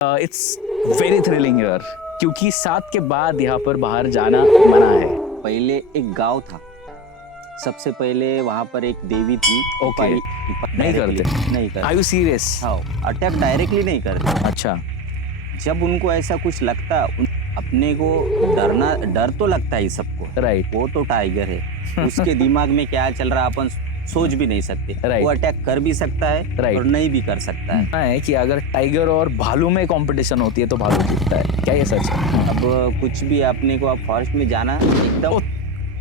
It's very thrilling here क्योंकि 7 के बाद यहाँ पर बाहर जाना मना है। पहले एक गांव था। सबसे पहले वहां पर एक देवी थी। ओके। नहीं करते? नहीं आर करते। You serious? हाँ, अटैक डायरेक्टली नहीं करते। अच्छा। जब उनको ऐसा कुछ लगता अपने को डर तो लगता है सबको। राइट। वो तो टाइगर है। उसके दिमाग में क्या चल रहा अपन सोच भी नहीं सकते। Right. वो अटैक कर भी सकता है Right. और नहीं भी कर सकता है। है कि अगर टाइगर और भालू में कंपटीशन होती है तो भालू जीतता है, क्या ये सच है? अब कुछ भी अपने को अब फॉरेस्ट में जाना एकदम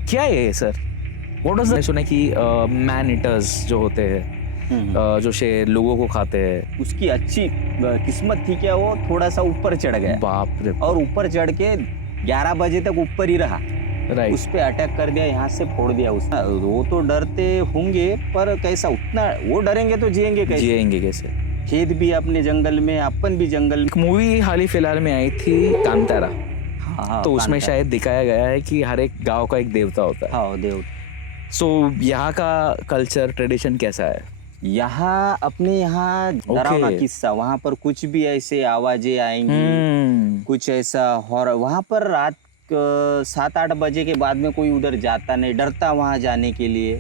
क्या है ये सर? व्हाट वाज सुना कि मैन ईटर्स जो होते हैं, जो शेर लोगों को खाते हैं। उसकी अच्छी किस्मत थी क्या, वो थोड़ा सा ऊपर चढ़ गया। बाप रे। और ऊपर चढ़ के 11 बजे तक ऊपर ही रहा। राइट। उस पे अटैक कर दिया, यहाँ से फोड़ दिया उसने। वो तो डरते होंगे पर कैसा, उतना वो डरेंगे तो जिएंगे कैसे? जिएंगे कैसे? खेत भी अपने जंगल में, अपन भी जंगल में। एक मूवी हाल ही फिलहाल में आई थी कांतारा। हाँ, तो उसमें कांता। शायद दिखाया गया है कि हर एक गांव का एक देवता होता है। हाँ, देव। सो यहाँ का कल्चर ट्रेडिशन कैसा है? यहाँ अपने यहाँ डरावना किस्सा, वहाँ पर कुछ भी ऐसे आवाजें आएंगी, कुछ ऐसा हॉरर। वहाँ पर रात 7-8 बजे के बाद में कोई उधर जाता नहीं, डरता वहाँ जाने के लिए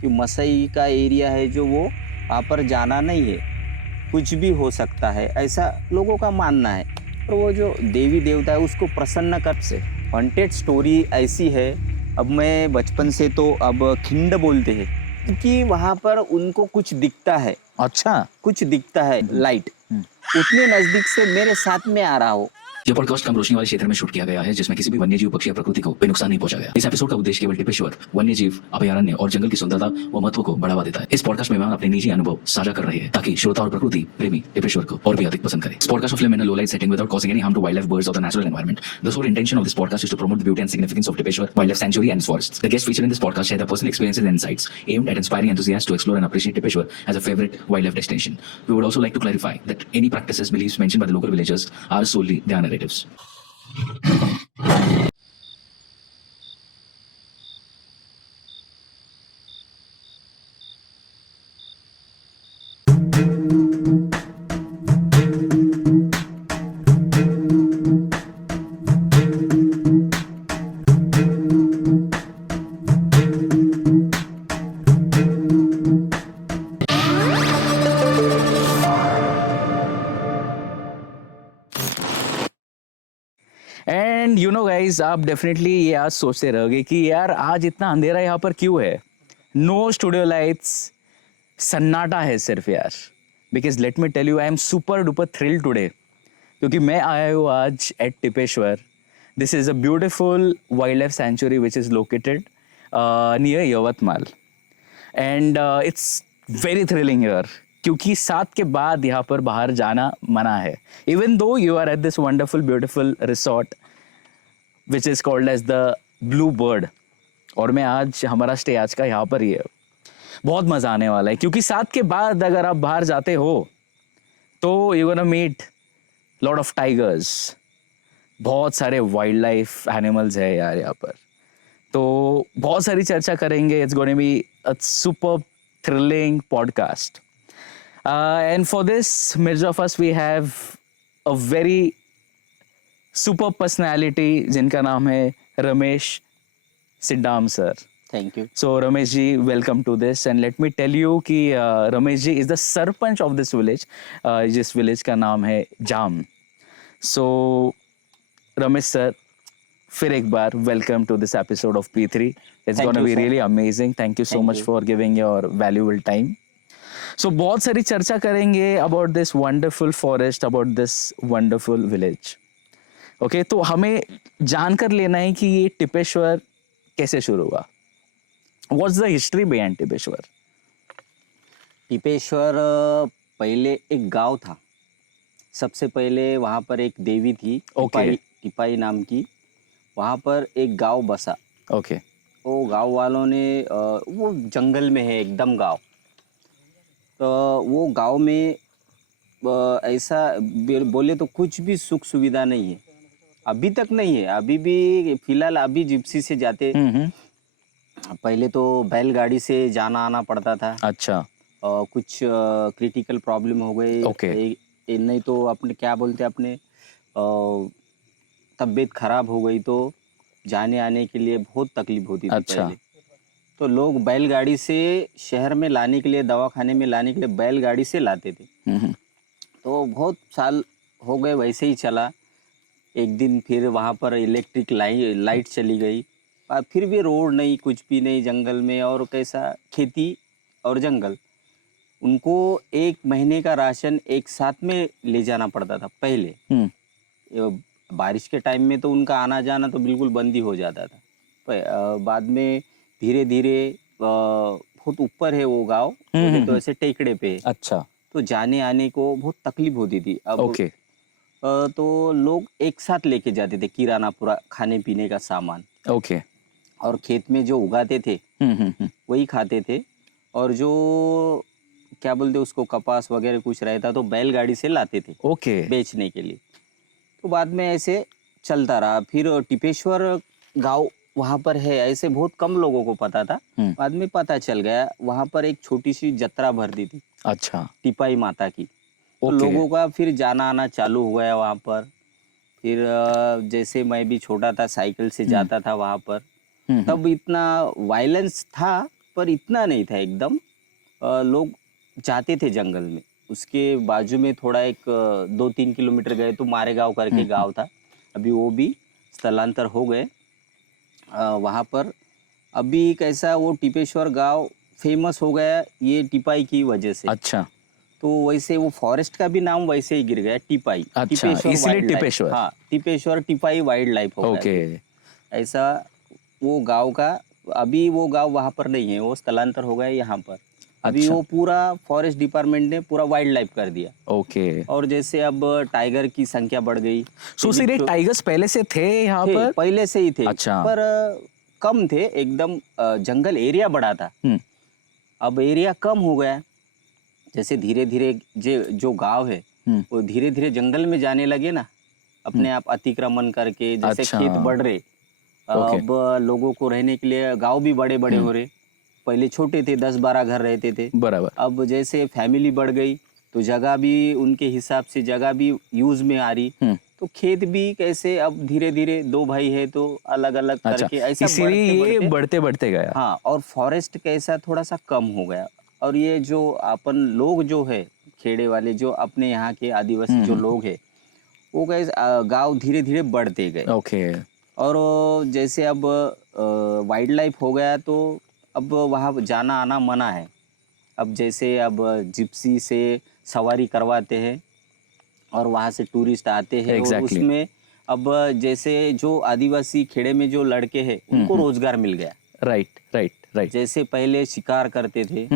कि मसई का एरिया है जो, वो वहाँ पर जाना नहीं है, कुछ भी हो सकता है, ऐसा लोगों का मानना है। और वो जो देवी देवता है उसको प्रसन्न कर से हॉन्टेड स्टोरी ऐसी है। अब मैं बचपन से तो अब खिंड बोलते हैं क्योंकि वहाँ पर उनको कुछ दिखता है। अच्छा। कुछ दिखता है लाइट, उतने नजदीक से मेरे साथ में आ रहा हो। यह पॉडकास्ट कम रोशनी वाले क्षेत्र में शूट किया गया है जिसमें किसी भी वन्य जीव, पक्षी या प्रकृति को कोई नुकसान नहीं पहुंचा गया। इस एपिसोड का उद्देश्य केवल टिपेश्वर वन्य जीव अभयारण्य और जंगल की सुंदरता व महत्व को बढ़ावा देता है। इस पॉडकास्ट में मेहमान अपने निजी अनुभव साझा कर रहे हैं ताकि श्रोता और प्रकृति प्रेमी टिपेश्वर को और भी अधिक पसंद करें। This podcast of film in a low light setting without causing any harm to wildlife, birds or the natural environment. The sole intention of this podcast is to promote the beauty and significance of Tipeshwar Wildlife Sanctuary and its forests. The guests featured in this podcast share their personal experiences and insights aimed at inspiring enthusiasts to explore and appreciate Tipeshwar as a favorite wildlife destination. We would also like to clarify that any practices, beliefs mentioned by the local villagers are solely their narratives. And you know guys, आप definitely ये आज सोचते रहोगे कि यार आज इतना अंधेरा यहाँ पर क्यों है? नो स्टूडियो लाइट्स, सन्नाटा है सिर्फ यार। Because let me tell you, I am super duper thrill today क्योंकि मैं आया हूँ आज at Tipeshwar. This is a beautiful wild life sanctuary which is located near Yavatmal and it's very thrilling here क्योंकि 7 के बाद यहाँ पर बाहर जाना मना है। Even though you are at this wonderful beautiful resort which is called as the Blue Bird, और मैं आज हमारा स्टे आज का यहाँ पर ही है। बहुत मज़ा आने वाला है क्योंकि 7 के बाद अगर आप बाहर जाते हो तो you gonna meet lot of tigers, बहुत सारे वाइल्ड लाइफ एनिमल्स है यार यहाँ पर। तो बहुत सारी चर्चा करेंगे। It's gonna be a super thrilling podcast and for this mid of us we have a very super personality जिनका नाम है Ramesh Siddam sir. Thank you. So Ramesh ji, welcome to this and let me tell you कि Ramesh ji is the sarpanch of this village, जिस village का नाम है Jam. So Ramesh sir, फिर एक बार welcome to this episode of P3. It's gonna be really amazing. Thank you so much for giving your valuable time. So बहुत सारी चर्चा करेंगे about this wonderful forest, about this wonderful village. Okay, तो हमें जानकर लेना है कि ये टिपेश्वर कैसे शुरू हुआ। What's the history behind Tipeshwar? Tipeshwar पहले एक गांव था। सबसे पहले वहाँ पर एक देवी थी, टिपाई नाम की। वहाँ पर एक गांव बसा। ओके। वो गांव वालों ने वो जंगल में है एकदम गांव। तो वो गांव में ऐसा बोले तो कुछ भी सुख सुविधा नहीं है, अभी तक नहीं है। अभी भी फिलहाल अभी जिप्सी से जाते। पहले तो बैलगाड़ी से जाना आना पड़ता था। अच्छा। कुछ क्रिटिकल प्रॉब्लम हो गई। Okay. नहीं तो अपने क्या बोलते हैं अपने तबीयत खराब हो गई तो जाने आने के लिए बहुत तकलीफ होती थी अच्छा। पहले। तो लोग बैलगाड़ी से शहर में लाने के लिए, दवाखाने में लाने के लिए बैलगाड़ी से लाते थे। हम्म, तो बहुत साल हो गए वैसे ही चला। एक दिन फिर वहाँ पर इलेक्ट्रिक लाइट चली गई और फिर भी रोड नहीं, कुछ भी नहीं, जंगल में और कैसा खेती और जंगल। उनको 1 महीने का राशन एक साथ में ले जाना पड़ता था पहले। हम्म, बारिश के टाइम में तो उनका आना जाना तो बिल्कुल बंद ही हो जाता था। बाद में धीरे धीरे बहुत ऊपर है वो गांव, बोले तो ऐसे टेकड़े पे है, अच्छा। तो जाने आने को बहुत तकलीफ होती थी। अब ओके। तो लोग एक साथ लेके जाते थे किराना, पूरा खाने पीने का सामान, ओके। और खेत में जो उगाते थे वही खाते थे। और जो क्या बोलते उसको, कपास वगैरह कुछ रहता तो बैलगाड़ी से लाते थे ओके। बेचने के लिए। तो बाद में ऐसे चलता रहा। फिर टिपेश्वर गांव वहाँ पर है, ऐसे बहुत कम लोगों को पता था। बाद में पता चल गया वहाँ पर एक छोटी सी जत्रा भरती थी, अच्छा। टिपाई माता की। तो ओके। लोगों का फिर जाना आना चालू हो गया वहाँ पर। फिर जैसे मैं भी छोटा था साइकिल से जाता था वहाँ पर। तब इतना वायलेंस था पर इतना नहीं था एकदम। लोग जाते थे जंगल में। उसके बाजू में थोड़ा एक 2-3 किलोमीटर गए तो मारेगांव करके गांव था, अभी वो भी स्थलांतर हो गए वहाँ पर। अभी कैसा वो टिपेश्वर गांव फेमस हो गया ये टिपाई की वजह से। अच्छा। तो वैसे वो फॉरेस्ट का भी नाम वैसे ही गिर गया, टिपाई। अच्छा, इसलिए वाइल्ड लाइफ। टिपेश्वर। हाँ, टिपेश्वर टिपाई वाइल्ड लाइफ हो गया ओके। फिर। ऐसा वो गांव का। अभी वो गांव वहाँ पर नहीं है, वो स्थलांतर हो गया यहाँ पर। अभी अच्छा। वो पूरा फॉरेस्ट डिपार्टमेंट ने पूरा वाइल्ड लाइफ कर दिया। ओके। और जैसे अब टाइगर की संख्या बढ़ गई। सो सर ये टाइगर्स पहले से थे यहाँ थे, पर? पहले से ही थे। अच्छा। पर कम थे एकदम। जंगल एरिया बड़ा था, अब एरिया कम हो गया। जैसे धीरे धीरे जो गांव है वो धीरे धीरे जंगल में जाने लगे ना, अपने आप अतिक्रमण करके। जैसे अच्छा। खेत बढ़ रहे, अब लोगों को रहने के लिए गांव भी बड़े बड़े हो रहे। पहले छोटे थे, 10-12 घर रहते थे। बराबर। अब जैसे फैमिली बढ़ गई तो जगह भी उनके हिसाब से जगह भी यूज में आ रही। तो खेत भी कैसे अब धीरे धीरे 2 भाई है तो अलग अलग अच्छा, करके ऐसा इसीलिए ये बढ़ते बढ़ते गया। हाँ, और फॉरेस्ट कैसा थोड़ा सा कम हो गया। और ये जो अपन लोग जो है खेड़े वाले, जो अपने यहाँ के आदिवासी जो लोग है, वो कैसे गांव धीरे धीरे बढ़ते गए। ओके। और जैसे अब वाइल्ड लाइफ हो गया तो अब वहाँ जाना आना मना है। अब जैसे अब जिप्सी से सवारी करवाते हैं और वहाँ से टूरिस्ट आते हैं। और Exactly. उसमें अब जैसे जो आदिवासी खेड़े में जो लड़के हैं उनको रोजगार मिल गया। Right right right. जैसे पहले शिकार करते थे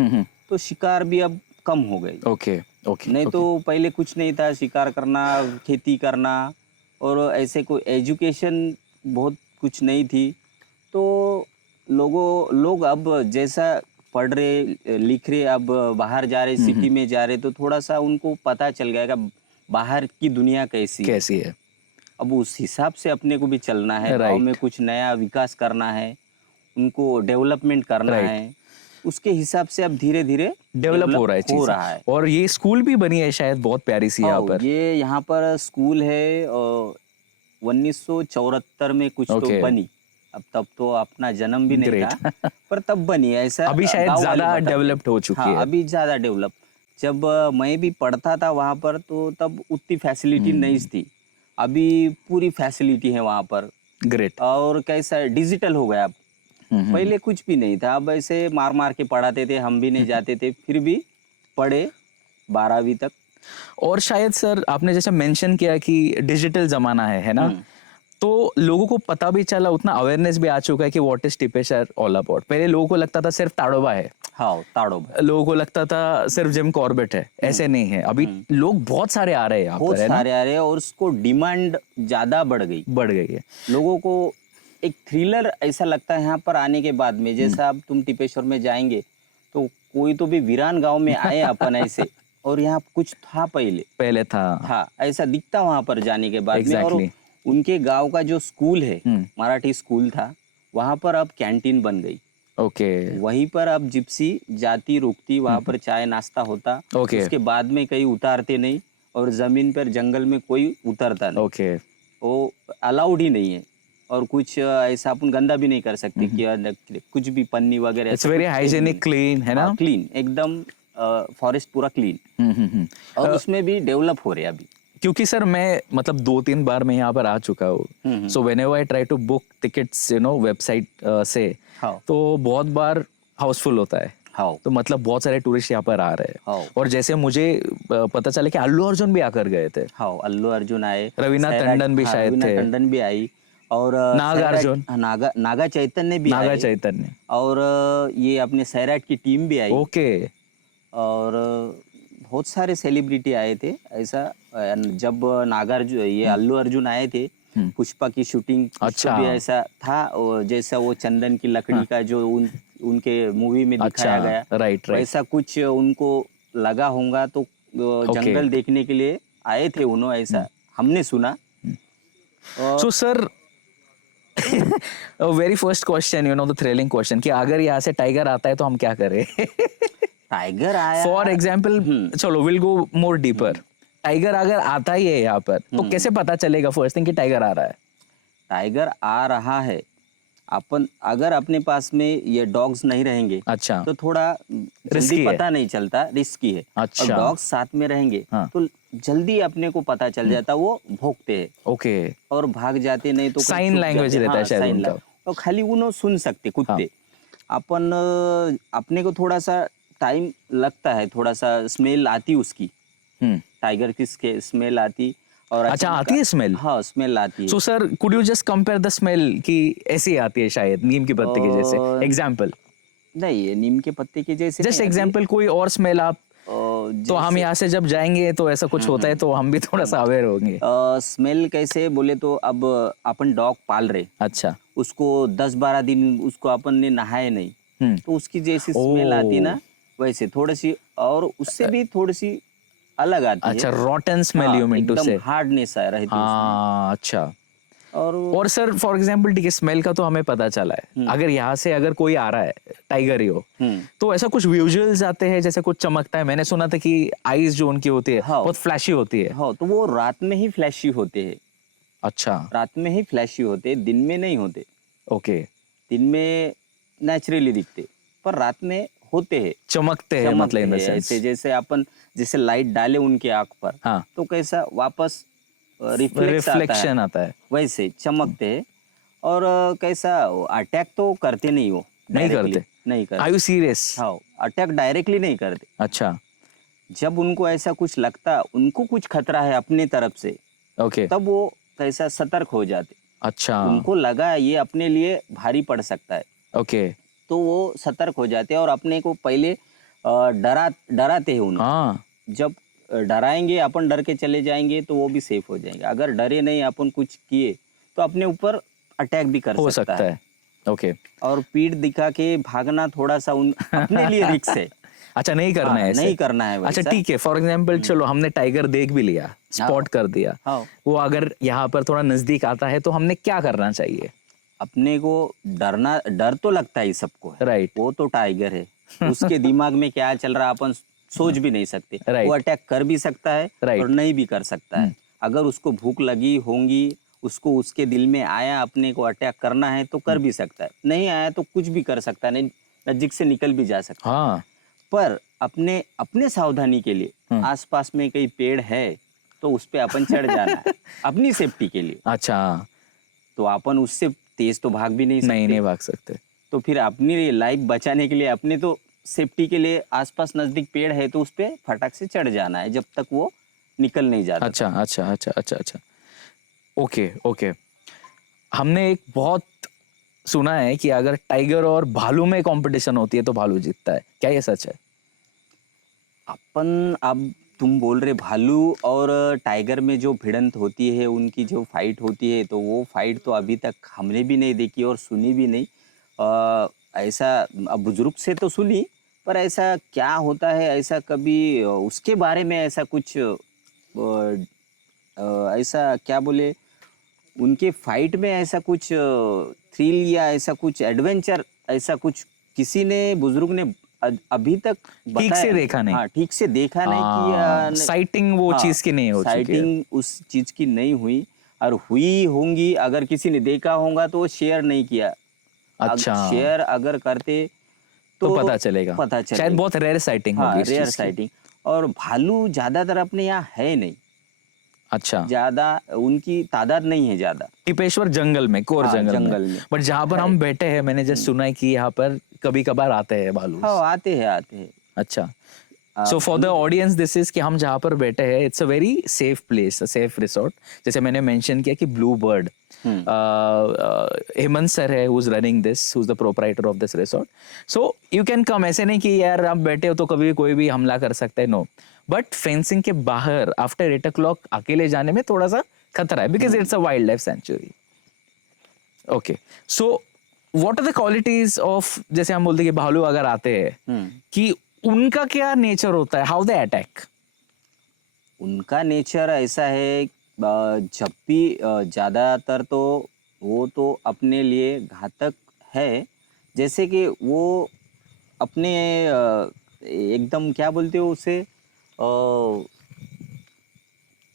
तो शिकार भी अब कम हो गई। Okay okay. नहीं तो पहले कुछ नहीं था, शिकार करना, खेती करना, और ऐसे कोई एजुकेशन बहुत कुछ नहीं थी। तो लोग अब जैसा पढ़ रहे लिख रहे, अब बाहर जा रहे, सिटी में जा रहे, तो थोड़ा सा उनको पता चल गया कि बाहर की दुनिया कैसी है। अब उस हिसाब से अपने को भी चलना है। गाँव में कुछ नया विकास करना है, उनको डेवलपमेंट करना है। उसके हिसाब से अब धीरे धीरे डेवलप हो रहा है। और ये स्कूल भी बनी है शायद, बहुत प्यारी सी यहाँ पर। ये यहाँ पर स्कूल है 1974 में कुछ तो बनी। अब तब तो अपना जन्म भी नहीं था, पर तब बनी है। ऐसा अभी शायद ज्यादा डेवलप्ड हो चुकी है। अभी ज्यादा डेवलप। जब मैं भी पढ़ता था वहाँ पर तो तब उतनी फैसिलिटी नहीं थी। अभी पूरी फैसिलिटी है वहाँ पर। ग्रेट। और कैसा डिजिटल हो गया अब। पहले कुछ भी नहीं था, अब ऐसे मार मार के पढ़ाते थे, हम भी नहीं जाते थे, फिर भी पढ़े 12वीं तक। और शायद सर आपने जैसे मेंशन किया कि डिजिटल जमाना है ना, तो लोगों को पता भी चला, उतना अवेयरनेस भी आ चुका है कि what is Tipeshwar all about. पहले लोगों को लगता था सिर्फ ताड़ोबा है। हाँ, ताड़ोबा। लोगों को लगता था सिर्फ जिम कॉर्बेट है, ऐसे नहीं है। अभी लोग बहुत सारे आ रहे हैं यहाँ पर, है ना? बहुत सारे आ रहे हैं और उसको डिमांड ज्यादा बढ़ गई है। लोगों को एक थ्रिलर ऐसा लगता है यहाँ पर आने के बाद में। जैसा अब तुम टिपेश्वर में जाएंगे तो कोई तो भी वीरान गांव में आए अपन ऐसे, और यहाँ कुछ था पहले था ऐसा दिखता वहां पर जाने के बाद में। और उनके गांव का जो स्कूल है, मराठी स्कूल था, वहां पर अब कैंटीन बन गई। वहीं पर अब जिप्सी जाती रुकती, वहां पर चाय नाश्ता होता। उसके बाद में कहीं उतारते नहीं, और जमीन पर जंगल में कोई उतरता नहीं, ओके वो अलाउड ही नहीं है। और कुछ ऐसा अपन गंदा भी नहीं कर सकते कि यार कुछ भी पन्नी वगैरह इट्स वेरी हाइजीनिक क्लीन है ना। क्लीन एकदम, फॉरेस्ट पूरा क्लीन। और उसमें भी डेवलप हो रहे हैं अभी। क्योंकि सर मैं मतलब 2-3 बार मैं यहाँ पर आ चुका हूँ, so whenever I try to book tickets website से, हाँ तो बहुत बार हाउसफुल होता है। हाँ तो मतलब बहुत सारे टूरिस्ट यहाँ पर आ रहे हैं। हाँ और जैसे मुझे पता चला कि अल्लू अर्जुन भी आकर गए थे, हाँ, अल्लू अर्जुन आए, रवीना सैराट- टंडन भी हाँ, शायद रवीना थे, टंडन भी आई, और नागार्जुन, हाँ, नागा चैतन्य भी नागा आए, चैतन्य। और ये अपने सैराट की टीम भी आई, ओके और बहुत सारे सेलिब्रिटी आए थे ऐसा। जब नागार्जुन ये अल्लू अर्जुन आए थे, पुष्पा की शूटिंग अच्छा। भी ऐसा था, और जैसा वो चंदन की लकड़ी का जो उनके मूवी में दिखाया गया, राइट राइट। वैसा कुछ उनको लगा होगा, तो जंगल देखने के लिए आए थे उन्होंने, ऐसा हमने सुना। So sir very first question, the thrilling question, कि अगर यहाँ से टाइगर आता है तो हम क्या करें? टाइगर आया फॉर एग्जाम्पल, चलो will go more deeper. Tiger अगर आता ही है यहाँ पर तो कैसे पता चलेगा फर्स्ट थिंग कि टाइगर आ रहा है? टाइगर आ रहा है, अपन अगर अपने पास में ये डॉग्स नहीं रहेंगे अच्छा तो थोड़ा Risky जल्दी है। पता नहीं चलता, रिस्की है। अच्छा। और डॉग्स साथ में रहेंगे हाँ। तो जल्दी अपने को पता चल जाता, वो भौंकते हैं ओके। और भाग जाते, नहीं तो Sign छुप language जाते। रहता है शायद sign उनका। language। और खाली उन्हों सुन सकते कुत्ते। अपन अपने को थोड़ा सा टाइम लगता है, थोड़ा सा स्मेल आती उसकी, टाइगर की स्मेल आती। और अच्छा अचानक- आती है स्मेल? हाँ स्मेल आती है। So sir could you just compare the smell कि ऐसी आती है शायद नीम के पत्ते के जैसे? एग्जाम्पल, नहीं ये नीम के पत्ते के जैसे जस्ट नहीं आती। एग्जाम्पल कोई और स्मेल आप, तो हम यहाँ से जब जाएंगे तो ऐसा कुछ होता है तो हम भी थोड़ा सा अवेयर होंगे। स्मेल कैसे बोले तो, अब अपन डॉग पाल रहे, अच्छा उसको 10-12 दिन उसको अपन ने नहाए नहीं, तो उसकी जैसी स्मेल आती ना, वैसे थोड़ी सी, और उससे भी थोड़ी सी अलग आती अच्छा, है। Rotten smell you mean to say? एकदम हार्डनेस रहती है हाँ अच्छा। उसमें। और सर फॉर एग्जाम्पल ठीक है, स्मेल का तो हमें पता चला है, अगर यहाँ से अगर कोई आ रहा है टाइगर ही हो, तो ऐसा कुछ विजुअल्स आते हैं जैसे कुछ चमकता है? मैंने सुना था कि आईज जो उनकी होती है हाँ। बहुत फ्लैशी होती है। हाँ, तो वो रात में ही फ्लैशी होते हैं, अच्छा रात में ही फ्लैशी होते हैं, दिन में नहीं होते। ओके। दिन में नेचुरली दिखते, पर रात में होते हैं, चमकते हैं मतलब इन द सेंस। ऐसे जैसे अपन जैसे लाइट डाले उनके आंख पर, हाँ तो कैसा वापस रिफ्लेक्शन आता है। वैसे चमकते हैं। और कैसा अटैक तो करते नहीं, वो नहीं directly करते? नहीं आर करते। You serious? हाँ, अटैक डायरेक्टली नहीं करते। अच्छा जब उनको ऐसा कुछ लगता, उनको कुछ खतरा है अपने तरफ से, ओके। तब वो कैसा सतर्क हो जाते। अच्छा उनको लगा ये अपने लिए भारी पड़ सकता है, ओके। तो वो सतर्क हो जाते हैं और अपने को पहले डराते हैं उन्हें। हाँ जब डराएंगे, अपन डर के चले जाएंगे तो वो भी सेफ हो जाएंगे। अगर डरे नहीं, अपन कुछ किए तो अपने ऊपर अटैक भी कर हो सकता सकता है। है। ओके और पीठ दिखा के भागना थोड़ा सा अपने लिए रिस्क है। अच्छा नहीं करना हाँ, है ऐसे? नहीं करना है अच्छा वैसा। ठीक है, फॉर एग्जाम्पल चलो हमने टाइगर देख भी लिया, स्पॉट कर दिया, हाँ, वो अगर यहाँ पर थोड़ा नजदीक आता है तो हमने क्या करना चाहिए? अपने को डर तो लगता है सबको है। राइट वो तो टाइगर है, उसके दिमाग में क्या चल रहा अपन सोच भी नहीं सकते। Right. वो अटैक कर भी सकता है Right. और नहीं भी कर सकता है। अगर उसको भूख लगी होंगी, उसको उसके दिल में आया अपने को अटैक करना है तो कर भी सकता है, नहीं आया तो कुछ भी कर सकता है, नहीं नजदीक से निकल भी जा सकता है। हाँ पर अपने अपने सावधानी के लिए आसपास में कई पेड़ है तो उस पे अपन चढ़ जाना है अपनी सेफ्टी के लिए। अच्छा तो अपन उससे तेज तो भाग भी नहीं सकते। नहीं भाग सकते। तो फिर अपनी लाइफ बचाने के लिए, अपने तो सेफ्टी के लिए, आसपास नजदीक पेड़ है तो उस पे फटाक से चढ़ जाना है जब तक वो निकल नहीं जाता। अच्छा अच्छा अच्छा अच्छा अच्छा ओके ओके। हमने एक बहुत सुना है कि अगर टाइगर और भालू में कंपटीशन होती है तो भालू जीतता है, क्या ये सच है? अपन अब तुम बोल रहे भालू और टाइगर में जो भिड़ंत होती है, उनकी जो फाइट होती है, तो वो फाइट तो अभी तक हमने भी नहीं देखी और सुनी भी नहीं। ऐसा बुजुर्ग से तो सुनी, पर ऐसा क्या होता है ऐसा कभी उसके बारे में ऐसा कुछ ऐसा क्या बोले, उनके फाइट में ऐसा कुछ थ्रिल या ऐसा कुछ एडवेंचर, ऐसा कुछ किसी ने बुजुर्ग ने अभी तक ठीक से देखा नहीं। हाँ, ठीक से देखा नहीं कि साइटिंग वो हाँ, चीज की नहीं हो चुकी है। साइटिंग उस चीज की नहीं हुई, और हुई होंगी अगर किसी ने देखा होगा तो शेयर नहीं किया। अच्छा, शेयर अगर करते तो तो पता चलेगा। पता शायद चलेगा। बहुत रेयर साइटिंग होगी हाँ, इस रेयर चीज की। साइटिंग। और भालू ज्यादातर अपने यहाँ है नहीं, अच्छा, ज्यादा उनकी तादाद नहीं है ज्यादा। टिपेश्वर जंगल में, कोर हाँ, जंगल में। जंगल में बट जहाँ पर है। हम बैठे हैं, मैंने जस्ट सुना है कि यहाँ पर कभी कभार आते हैं भालू। हाँ, आते हैं। अच्छा, so for the audience this is कि हम जहाँ पर बैठे हैं, it's a very safe place, a safe resort. जैसे मैंने मेंशन किया कि ब्लू बर्ड, हेमंत सर है who is running this, who is the proprietor of this resort. So you can come, ऐसे नहीं कि यार आप बैठे हो तो कभी कोई भी हमला कर सकता है, नो। बट फेंसिंग के बाहर आफ्टर 8 o'clock अकेले जाने में थोड़ा सा खतरा है, because it's a wild life sanctuary. Okay, so what are the qualities of, जैसे हम बोलते हैं कि भालू अगर आते हैं, कि उनका क्या नेचर होता है, हाउ दे अटैक? उनका नेचर ऐसा है, जब भी ज्यादातर तो वो तो अपने लिए घातक है। जैसे कि वो अपने एकदम क्या बोलते हो उसे,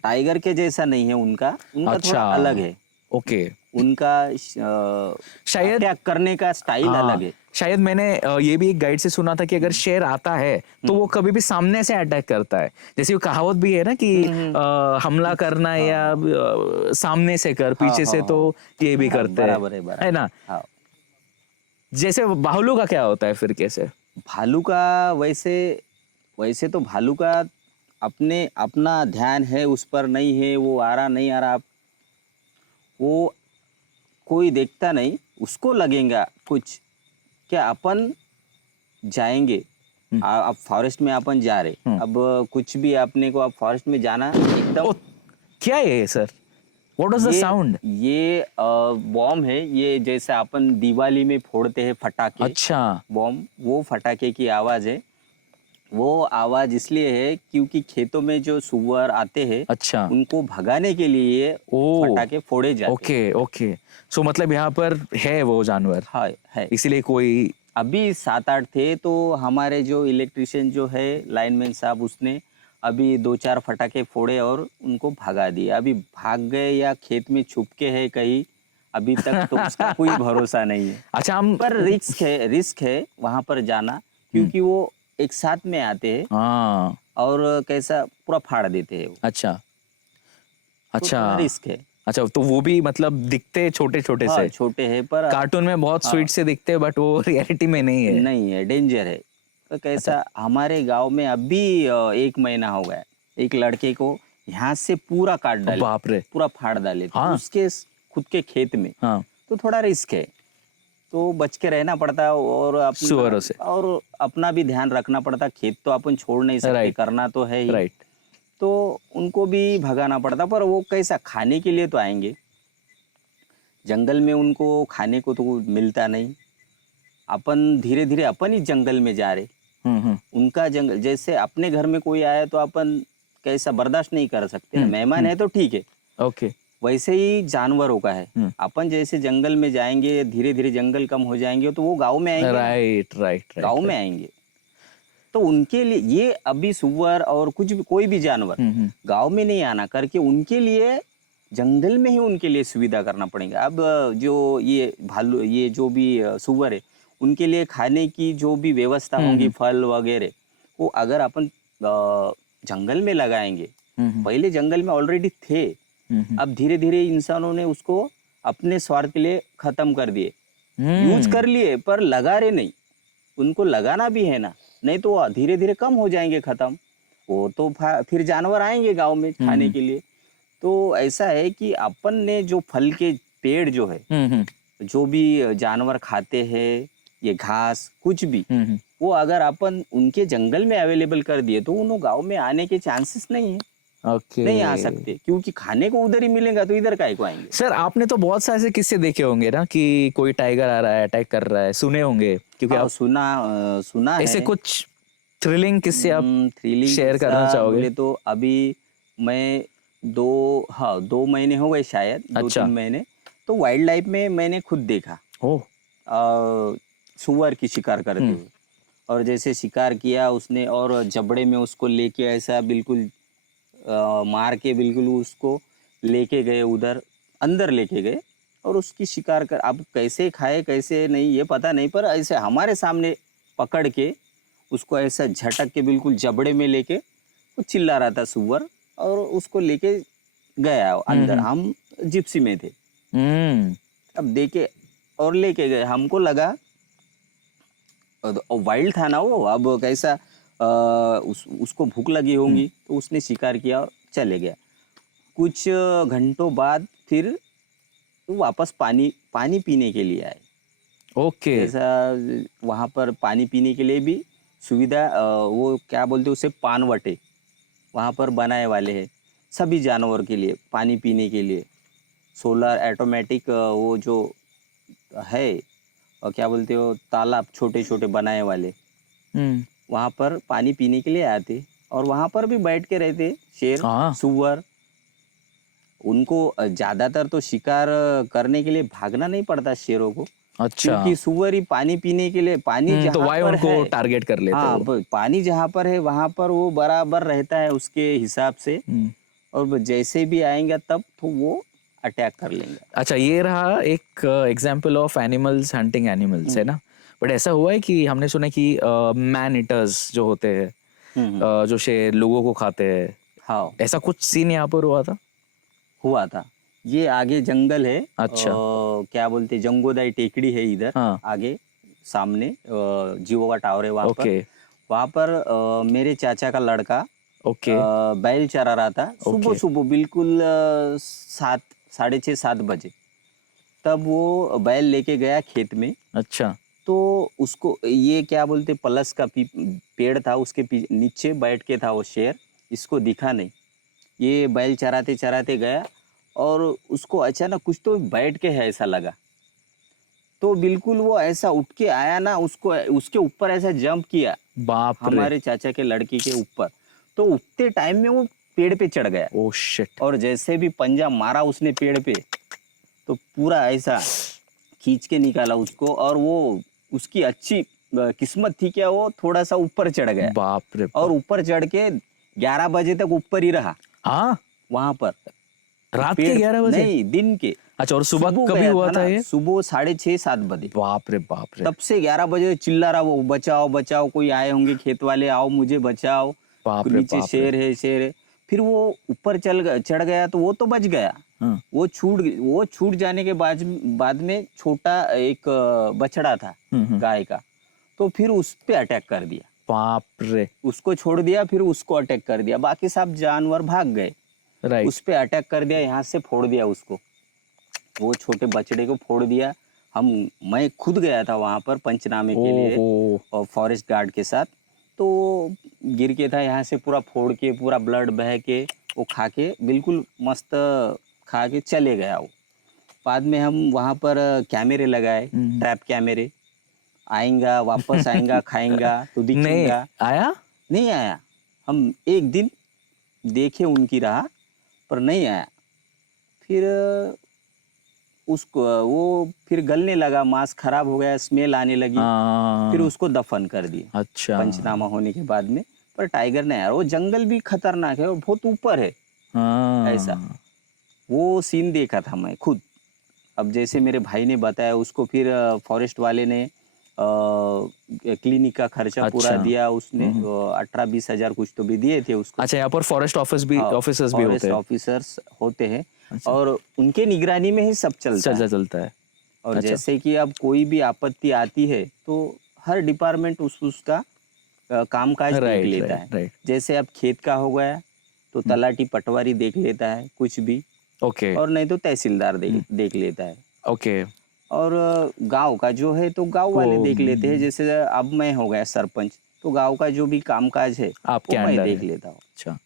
टाइगर के जैसा नहीं है उनका थोड़ा अच्छा, अलग है। ओके, उनका शायद अटैक करने का स्टाइल हाँ, अलग है। शायद मैंने ये भी एक गाइड से सुना था कि अगर शेर आता है तो वो कभी भी सामने से अटैक करता है। जैसे वो कहावत भी है ना कि हमला करना या सामने से कर, पीछे से तो ये भी करते हैं, बराबर है है ना? हाँ। जैसे भालू का क्या होता है फिर, कैसे? भालू का वैसे तो भालू का अपना ध्यान है उस पर, नहीं है वो आ रहा नहीं आ रहा, वो कोई देखता नहीं, उसको लगेगा कुछ क्या अपन जाएंगे। अब फॉरेस्ट में अपन जा रहे, अब कुछ भी अपने को अब फॉरेस्ट में जाना एकदम। ओ, क्या है ये sir? What was the sound? ये बॉम्ब है, ये जैसे अपन दिवाली में फोड़ते हैं फटाके, अच्छा, बॉम्ब, वो फटाके की आवाज है। वो आवाज इसलिए है क्योंकि खेतों में जो सुअर आते हैं, अच्छा, उनको भगाने के लिए ओ, फटाके फोड़े जाते हैं। ओके ओके, सो मतलब यहाँ पर है वो जानवर, हाँ है। इसीलिए कोई अभी 7-8 थे, तो हमारे जो इलेक्ट्रिशियन जो है लाइनमैन साहब, उसने अभी 2-4 फटाके फोड़े और उनको भगा दिए। अभी भाग गए या खेत में छुप के है कहीं, अभी तक तो उसका कोई भरोसा नहीं है। अच्छा, हम पर रिस्क है वहां पर जाना, क्योंकि वो एक साथ में आते हैं हाँ, और कैसा पूरा फाड़ देते हैं वो। अच्छा तो अच्छा, थोड़ा रिस्क है। अच्छा, तो वो भी मतलब दिखते छोटे छोटे हाँ, से, छोटे हैं पर कार्टून में बहुत स्वीट से दिखते हैं, बट वो रियलिटी में नहीं है। नहीं है, डेंजर है। तो कैसा हमारे गांव में अभी 1 महीना हो गया, एक लड़के को यहाँ से पूरा काट डाले, बाप रे, पूरा फाड़ डाले, तो हाँ। उसके खुद के खेत में। हाँ, तो थोड़ा रिस्क है, तो बच के रहना पड़ता है, और सुअरों से। और अपना भी ध्यान रखना पड़ता। खेत तो अपन छोड़ नहीं सकते, Right. करना तो है ही। राइट, तो उनको भी भगाना पड़ता, पर वो कैसा खाने के लिए तो आएंगे, जंगल में उनको खाने को तो मिलता नहीं। अपन धीरे धीरे अपन ही जंगल में जा रहे, उनका जंगल, जैसे अपने घर में कोई आया तो अपन कैसा बर्दाश्त नहीं कर सकते ना, मेहमान है तो ठीक है, ओके, वैसे ही जानवरों का है। अपन जैसे जंगल में जाएंगे, धीरे धीरे जंगल कम हो जाएंगे, तो वो गांव में आएंगे, राइट राइट गांव में आएंगे। तो उनके लिए ये अभी सुअर और कुछ भी कोई भी जानवर गांव में नहीं आना करके, उनके लिए जंगल में ही उनके लिए सुविधा करना पड़ेगा। अब जो ये भालू, ये जो भी सुअर है, उनके लिए खाने की जो भी व्यवस्था होगी, फल वगैरह, वो अगर अपन जंगल में लगाएंगे, पहले जंगल में ऑलरेडी थे, अब धीरे धीरे इंसानों ने उसको अपने स्वार्थ के लिए खत्म कर दिए, यूज कर लिए, पर लगा रहे नहीं। उनको लगाना भी है ना, नहीं तो धीरे धीरे कम हो जाएंगे, खत्म। वो तो फिर जानवर आएंगे गांव में खाने के लिए। तो ऐसा है कि अपन ने जो फल के पेड़ जो है, जो भी जानवर खाते हैं, ये घास कुछ भी, वो अगर अपन उनके जंगल में अवेलेबल कर दिए, तो उन्होंने गांव में आने के चांसेस नहीं है। ओके, नहीं आ सकते, क्योंकि खाने को उधर ही मिलेगा, तो इधर काहे को आएंगे। सर आपने तो बहुत सारे ऐसे किस्से देखे होंगे ना कि कोई टाइगर आ रहा है, अटैक कर रहा है, सुने होंगे, क्योंकि हाँ, आप सुना है। ऐसे कुछ थ्रिलिंग किस्से आप थ्रिलिंग शेयर करना चाहोगे? बोले तो अभी मैं 2 महीने हो गए शायद, अच्छा। 2-3 महीने, तो वाइल्ड लाइफ में मैंने खुद देखा ओ, सुअर की शिकार करते हुए। और जैसे शिकार किया उसने और जबड़े में उसको लेके ऐसा बिल्कुल मार के बिल्कुल उसको लेके गए उधर अंदर लेके गए और उसकी शिकार कर, अब कैसे खाए कैसे नहीं ये पता नहीं, पर ऐसे हमारे सामने पकड़ के उसको ऐसा झटक के बिल्कुल जबड़े में लेके वो चिल्ला रहा था सुअर, और उसको लेके गया अंदर। हम जिप्सी में थे, अब देखे और लेके गए, हमको लगा वाइल्ड था ना वो, अब कैसा उसको भूख लगी होंगी तो उसने शिकार किया और चले गया। कुछ घंटों बाद फिर वो वापस पानी पीने के लिए आए। ओके। जैसा वहाँ पर पानी पीने के लिए भी सुविधा वो क्या बोलते हैं उसे पानवटे वहाँ पर बनाए वाले हैं सभी जानवर के लिए पानी पीने के लिए। सोलर ऑटोमेटिक वो जो है क्या बोलते हो तालाब छोटे छोटे बनाए वाले, वहाँ पर पानी पीने के लिए आते और वहाँ पर भी बैठ के रहते शेर हाँ। सुअर। उनको ज्यादातर तो शिकार करने के लिए भागना नहीं पड़ता शेरों को, अच्छा। क्योंकि सुअर ही पानी पीने के लिए पानी तो जहाँ वाई पर उनको है, टारगेट कर लेते हाँ हो। पानी जहाँ पर है वहां पर वो बराबर रहता है उसके हिसाब से, और वो जैसे भी आएंगे तब तो वो अटैक कर लेंगे। अच्छा, ये रहा एक example of animals hunting animals, है ना। बट ऐसा हुआ है कि हमने सुना कि मैन ईटर्स जो होते हैं, जो शेर लोगों को खाते हैं, हाँ ऐसा कुछ सीन यहाँ पर हुआ था। ये आगे जंगल है, अच्छा। क्या बोलते जंगोदाई टेकड़ी है इधर, हाँ। आगे सामने जियो का टावर है वहाँ ओके। वहाँ पर मेरे चाचा का लड़का ओके। बैल चरा रहा था सुबह ओके। सुबह बिल्कुल 6:30-7 बजे। तब वो बैल लेके गया खेत में, अच्छा। तो उसको ये क्या बोलते पलस का पेड़ था उसके नीचे बैठ के था वो शेर, इसको दिखा नहीं। ये बैल चराते चराते गया और उसको अचानक कुछ तो बैठ के है ऐसा लगा, तो बिल्कुल वो ऐसा उठ के आया ना, उसको उसके ऊपर ऐसा जंप किया बाप रे। हमारे चाचा के लड़की के ऊपर, तो उठते टाइम में वो पेड़ पे चढ़ गया। Oh shit. और जैसे भी पंजा मारा उसने पेड़ पे, तो पूरा ऐसा खींच के निकाला उसको, और वो उसकी अच्छी किस्मत थी क्या वो थोड़ा सा ऊपर चढ़ गया, बाप रे। और ऊपर चढ़ के 11 बजे तक ऊपर ही रहा हाँ, वहां पर। रात के 11 बजे? नहीं, दिन के। अच्छा, और सुबह कभी गया हुआ था ना, ये? सुबह 6:30-7 बजे। बाप रे बाप रे। तब से 11 बजे चिल्ला रहा वो, बचाओ बचाओ, कोई आए होंगे खेत वाले, आओ मुझे बचाओ, बाप रे नीचे बाप शेर है शेर है। फिर वो ऊपर चढ़ गया तो वो तो बच गया। हाँ। वो छूट जाने के बाद में छोटा एक बछड़ा था गाय का, तो फिर उस पे अटैक कर दिया। बाप रे। उसको छोड़ दिया, फिर उसको अटैक कर दिया, बाकी सब जानवर भाग गए। राइट। उस पे अटैक कर दिया, यहाँ से फोड़ दिया उसको, वो छोटे बछड़े को फोड़ दिया। मैं खुद गया था वहां पर पंचनामे के लिए और फॉरेस्ट गार्ड के साथ, तो गिर के था, यहाँ से पूरा फोड़ के पूरा ब्लड बह के वो खा के बिल्कुल मस्त खा के चले गया वो। बाद में हम वहाँ पर कैमरे लगाए, ट्रैप कैमरे, आएगा वापस आएगा खाएगा तो नहीं दिखेगा। आया? नहीं आया। हम एक दिन देखे उनकी राह, पर नहीं आया। फिर उसको वो फिर गलने लगा, मांस खराब हो गया, स्मेल आने लगी, फिर उसको दफन कर दिया। अच्छा। पंचनामा होने के बाद में। पर टाइगर नहीं आया। वो जंगल भी खतरनाक है और बहुत ऊपर है। ऐसा वो सीन देखा था मैं खुद। अब जैसे मेरे भाई ने बताया, उसको फिर फॉरेस्ट वाले ने क्लिनिक का खर्चा पूरा दिया उसने, 18-20 हजार कुछ तो भी दिए थे उसको। अच्छा, यहाँ पर फॉरेस्ट ऑफिसर्स भी होते हैं? ऑफिसर्स होते हैं। अच्छा। और उनके निगरानी में ही सब चलता है। और अच्छा। जैसे कि अब कोई भी आपत्ति आती है तो हर डिपार्टमेंट उसका कामकाज देख लेता है। जैसे अब खेत का हो गया तो तलाटी पटवारी देख लेता है कुछ भी, ओके। और नहीं तो तहसीलदार देख लेता है। ओके। और गांव का जो है तो गांव वाले देख लेते हैं। जैसे अब मैं हो गया सरपंच, तो गांव का जो भी कामकाज है आपके वो मैं अंडर देख है। लेता हूँ। अच्छा।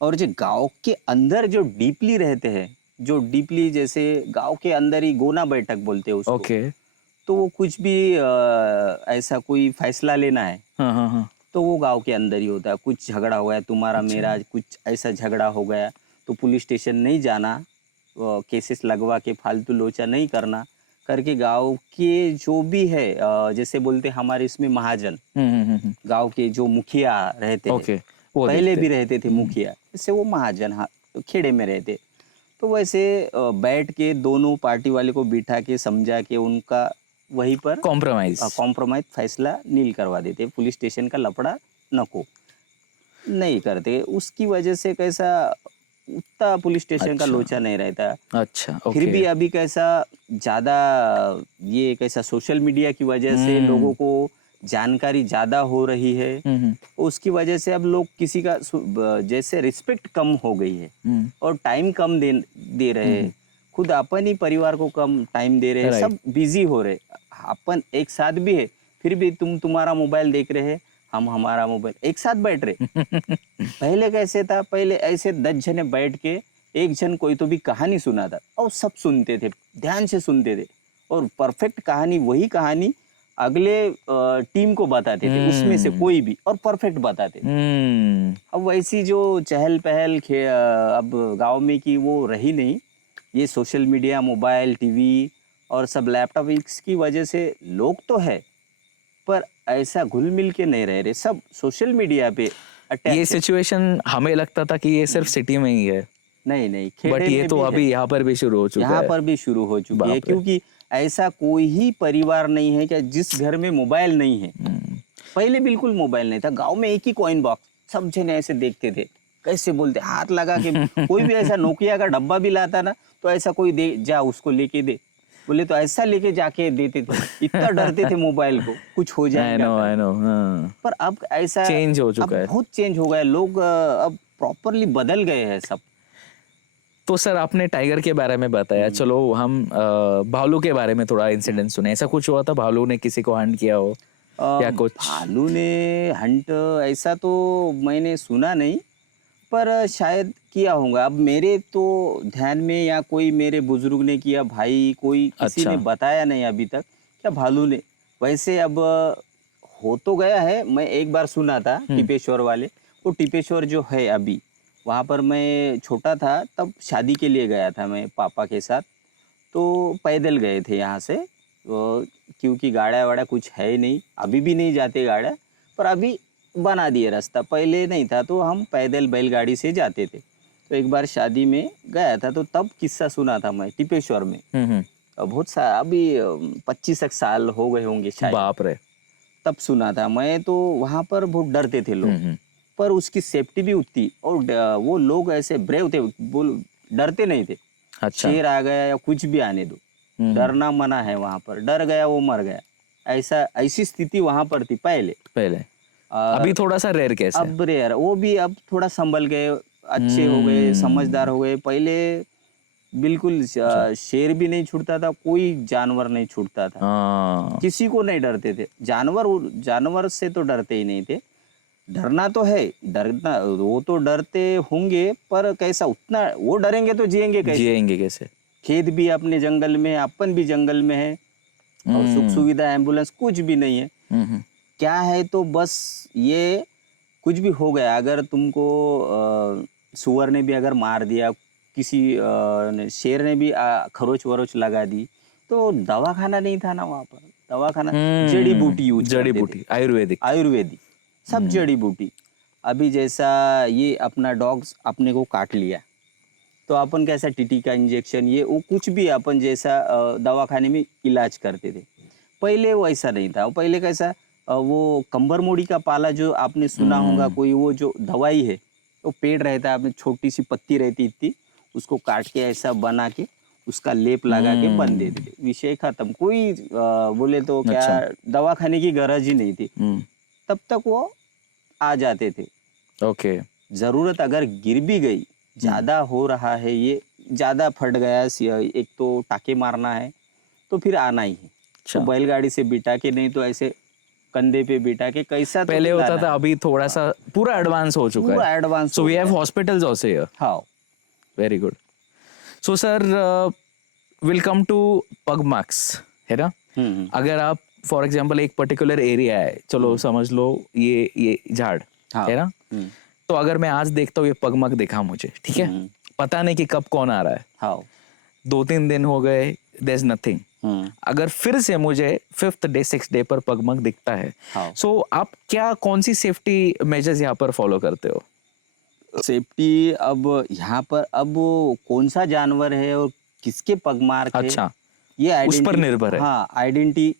और जो गांव के अंदर जो डीपली रहते हैं, जो डीपली जैसे गांव के अंदर ही गोना बैठक बोलते हैं उसको, ओके। तो वो कुछ भी ऐसा कोई फैसला लेना है, हाँ। तो वो गांव के अंदर ही होता है। कुछ झगड़ा हो गया तुम्हारा मेरा, कुछ ऐसा झगड़ा हो गया तो पुलिस स्टेशन नहीं जाना, केसेस लगवा के फालतू लोचा नहीं करना, करके गांव के जो भी है जैसे बोलते हमारे इसमें महाजन, गांव के जो मुखिया रहते ओके, हैं, वो पहले देखते भी रहते थे मुखिया, जैसे वो महाजन, हाँ, खेड़े में रहते, तो वैसे बैठ के दोनों पार्टी वाले को बिठा के समझा के उनका वहीं पर कॉम्प्रोमाइज। कॉम्प्रोमाइज फैसला नील करवा देते, पुलिस स्टेशन का लफड़ा नको नहीं करते। उसकी वजह से कैसा उतना पुलिस स्टेशन का अच्छा। लोचा नहीं रहता। अच्छा, फिर ओके। भी अभी कैसा ज्यादा ये कैसा सोशल मीडिया की वजह से लोगों को जानकारी ज्यादा हो रही है, उसकी वजह से अब लोग किसी का जैसे रिस्पेक्ट कम हो गई है और टाइम कम दे रहे हैं, खुद अपन ही परिवार को कम टाइम दे रहे हैं, सब बिजी हो रहे। अपन एक साथ भी है फिर भी तुम्हारा मोबाइल देख रहे हैं, हम हमारा मोबाइल, एक साथ बैठ रहे। पहले कैसे था, पहले ऐसे 10 जने बैठ के एक जन कोई तो भी कहानी सुनाता और सब सुनते थे, ध्यान से सुनते थे और परफेक्ट कहानी, वही कहानी अगले टीम को बताते थे, उसमें से कोई भी, और परफेक्ट बताते थे। अब वैसी जो चहल पहल अब गांव में की वो रही नहीं। ये सोशल मीडिया, मोबाइल, टीवी और सब लैपटॉप, इसकी वजह से लोग तो है पर ऐसा घुल मिल के नहीं रह रहे, सब सोशल मीडिया पे अटैच। ये सिचुएशन हमें लगता था कि ये सिर्फ सिटी में ही है, नहीं, बट ये तो अभी यहाँ पर भी शुरू हो चुका है। यहाँ पर भी शुरू हो चुकी है, क्योंकि ऐसा कोई ही परिवार नहीं है कि जिस घर में मोबाइल नहीं है। पहले बिल्कुल मोबाइल नहीं था, गांव में एक ही कॉइन बॉक्स, सब जने ऐसे देखते थे, कैसे बोलते हाथ लगा के, कोई भी ऐसा नोकिया का डब्बा भी लाता ना तो ऐसा कोई दे, जा उसको लेके दे, बोले तो ऐसा लेके जाके देते थे, इतना डरते थे मोबाइल को कुछ हो जाएगा। I know, पर अब ऐसा चेंज हो चुका है, बहुत चेंज हो गया, लोग अब प्रॉपरली बदल गए हैं सब। तो सर आपने टाइगर के बारे में बताया, चलो हम भालू के बारे में थोड़ा इंसिडेंट सुने। ऐसा कुछ हुआ था, भालू ने किसी को हंट किया हो या कुछ? भालू ने हंट ऐसा तो मैंने सुना नहीं, पर शायद किया होगा। अब मेरे तो ध्यान में या कोई मेरे बुजुर्ग ने किया, भाई कोई किसी ने बताया नहीं अभी तक क्या भालू ने। वैसे अब हो तो गया है, मैं एक बार सुना था टिपेश्वर वाले, वो टिपेश्वर जो है अभी वहाँ पर, मैं छोटा था तब शादी के लिए गया था मैं पापा के साथ, तो पैदल गए थे यहाँ से, क्योंकि गाड़ा वाड़ा कुछ है ही नहीं, अभी भी नहीं जाते गाड़ा, पर अभी बना दिए रास्ता, पहले नहीं था तो हम पैदल बैलगाड़ी से जाते थे। तो एक बार शादी में गया था तो तब किस्सा सुना था मैं टिपेश्वर में। बहुत सा अभी 25 साल हो गए होंगे शायद, बाप रे, तब सुना था मैं। तो वहाँ पर बहुत डरते थे लोग, पर उसकी सेफ्टी भी उतनी, और वो लोग ऐसे ब्रेव थे, बोल डरते नहीं थे। अच्छा, शेर आ गया या कुछ भी आने दो, डरना मना है वहाँ पर, डर गया वो मर गया, ऐसी स्थिति वहाँ पर थी पहले। अभी थोड़ा सा रेयर केस है। अब रेयर, वो भी अब थोड़ा संभल गए, अच्छे हो गए, समझदार हो गए। पहले बिल्कुल शेर भी नहीं छूटता था, कोई जानवर नहीं छूटता था, किसी को नहीं डरते थे। जानवर से तो डरते ही नहीं थे। डरना तो है, डरना वो तो डरते होंगे, पर कैसा उतना वो डरेंगे तो जिएंगे कैसे? खेत भी अपने जंगल में है, अपन भी जंगल में है, और सुख सुविधा एम्बुलेंस कुछ भी नहीं है। क्या है तो बस ये कुछ भी हो गया, अगर तुमको सुअर ने भी अगर मार दिया, किसी शेर ने भी खरोच वरोच लगा दी, तो दवाखाना नहीं था ना वहाँ पर, दवाखाना जड़ी बूटी यूज करते थे, आयुर्वेदिक सब जड़ी बूटी। अभी जैसा ये अपना डॉग्स अपने को काट लिया तो अपन कैसा टीटी का इंजेक्शन, ये वो कुछ भी अपन जैसा दवाखाने में इलाज करते थे। पहले वैसा नहीं था। पहले कैसा वो कंबर मोड़ी का पाला जो आपने सुना होगा, कोई वो जो दवाई है, वो पेड़ रहता है, आपने छोटी सी पत्ती रहती इतनी, उसको काट के ऐसा बना के उसका लेप लगा के बन देते थे, विषय खत्म। कोई बोले तो क्या दवाखाने की गरज ही नहीं थी, तब तक वो आ जाते थे। ओके, जरूरत अगर गिर भी गई, ज्यादा हो रहा है, ये ज्यादा फट गया, एक तो टाके मारना है, तो फिर आना ही है। तो बैलगाड़ी से बिठा के, नहीं तो ऐसे कंधे पे बिठा के, कैसा पहले होता था, अभी थोड़ा सा पूरा एडवांस हो चुका है, पूरा advance. So we have hospitals also here. How very good. So sir, will come to pug marks, है ना? अगर आप फॉर एग्जांपल एक पर्टिकुलर एरिया है, चलो समझ लो ये झाड़ है ना, तो अगर मैं आज देखता हूँ ये पग मार्क दिखा मुझे, ठीक है, पता नहीं कि कब कौन आ रहा है, 2-3 दिन हो गए, देयर इज नथिंग, अगर फिर से मुझे 5th डे 6th डे पर पगमग दिखता है, हाँ। सो आप क्या कौन सी सेफ्टी मेजर्स यहाँ पर फॉलो करते हो? सेफ्टी अब यहाँ पर अब कौन सा जानवर है और किसके पग मार्क है, अच्छा, ये उस पर निर्भर है। हाँ, आइडेंटिटी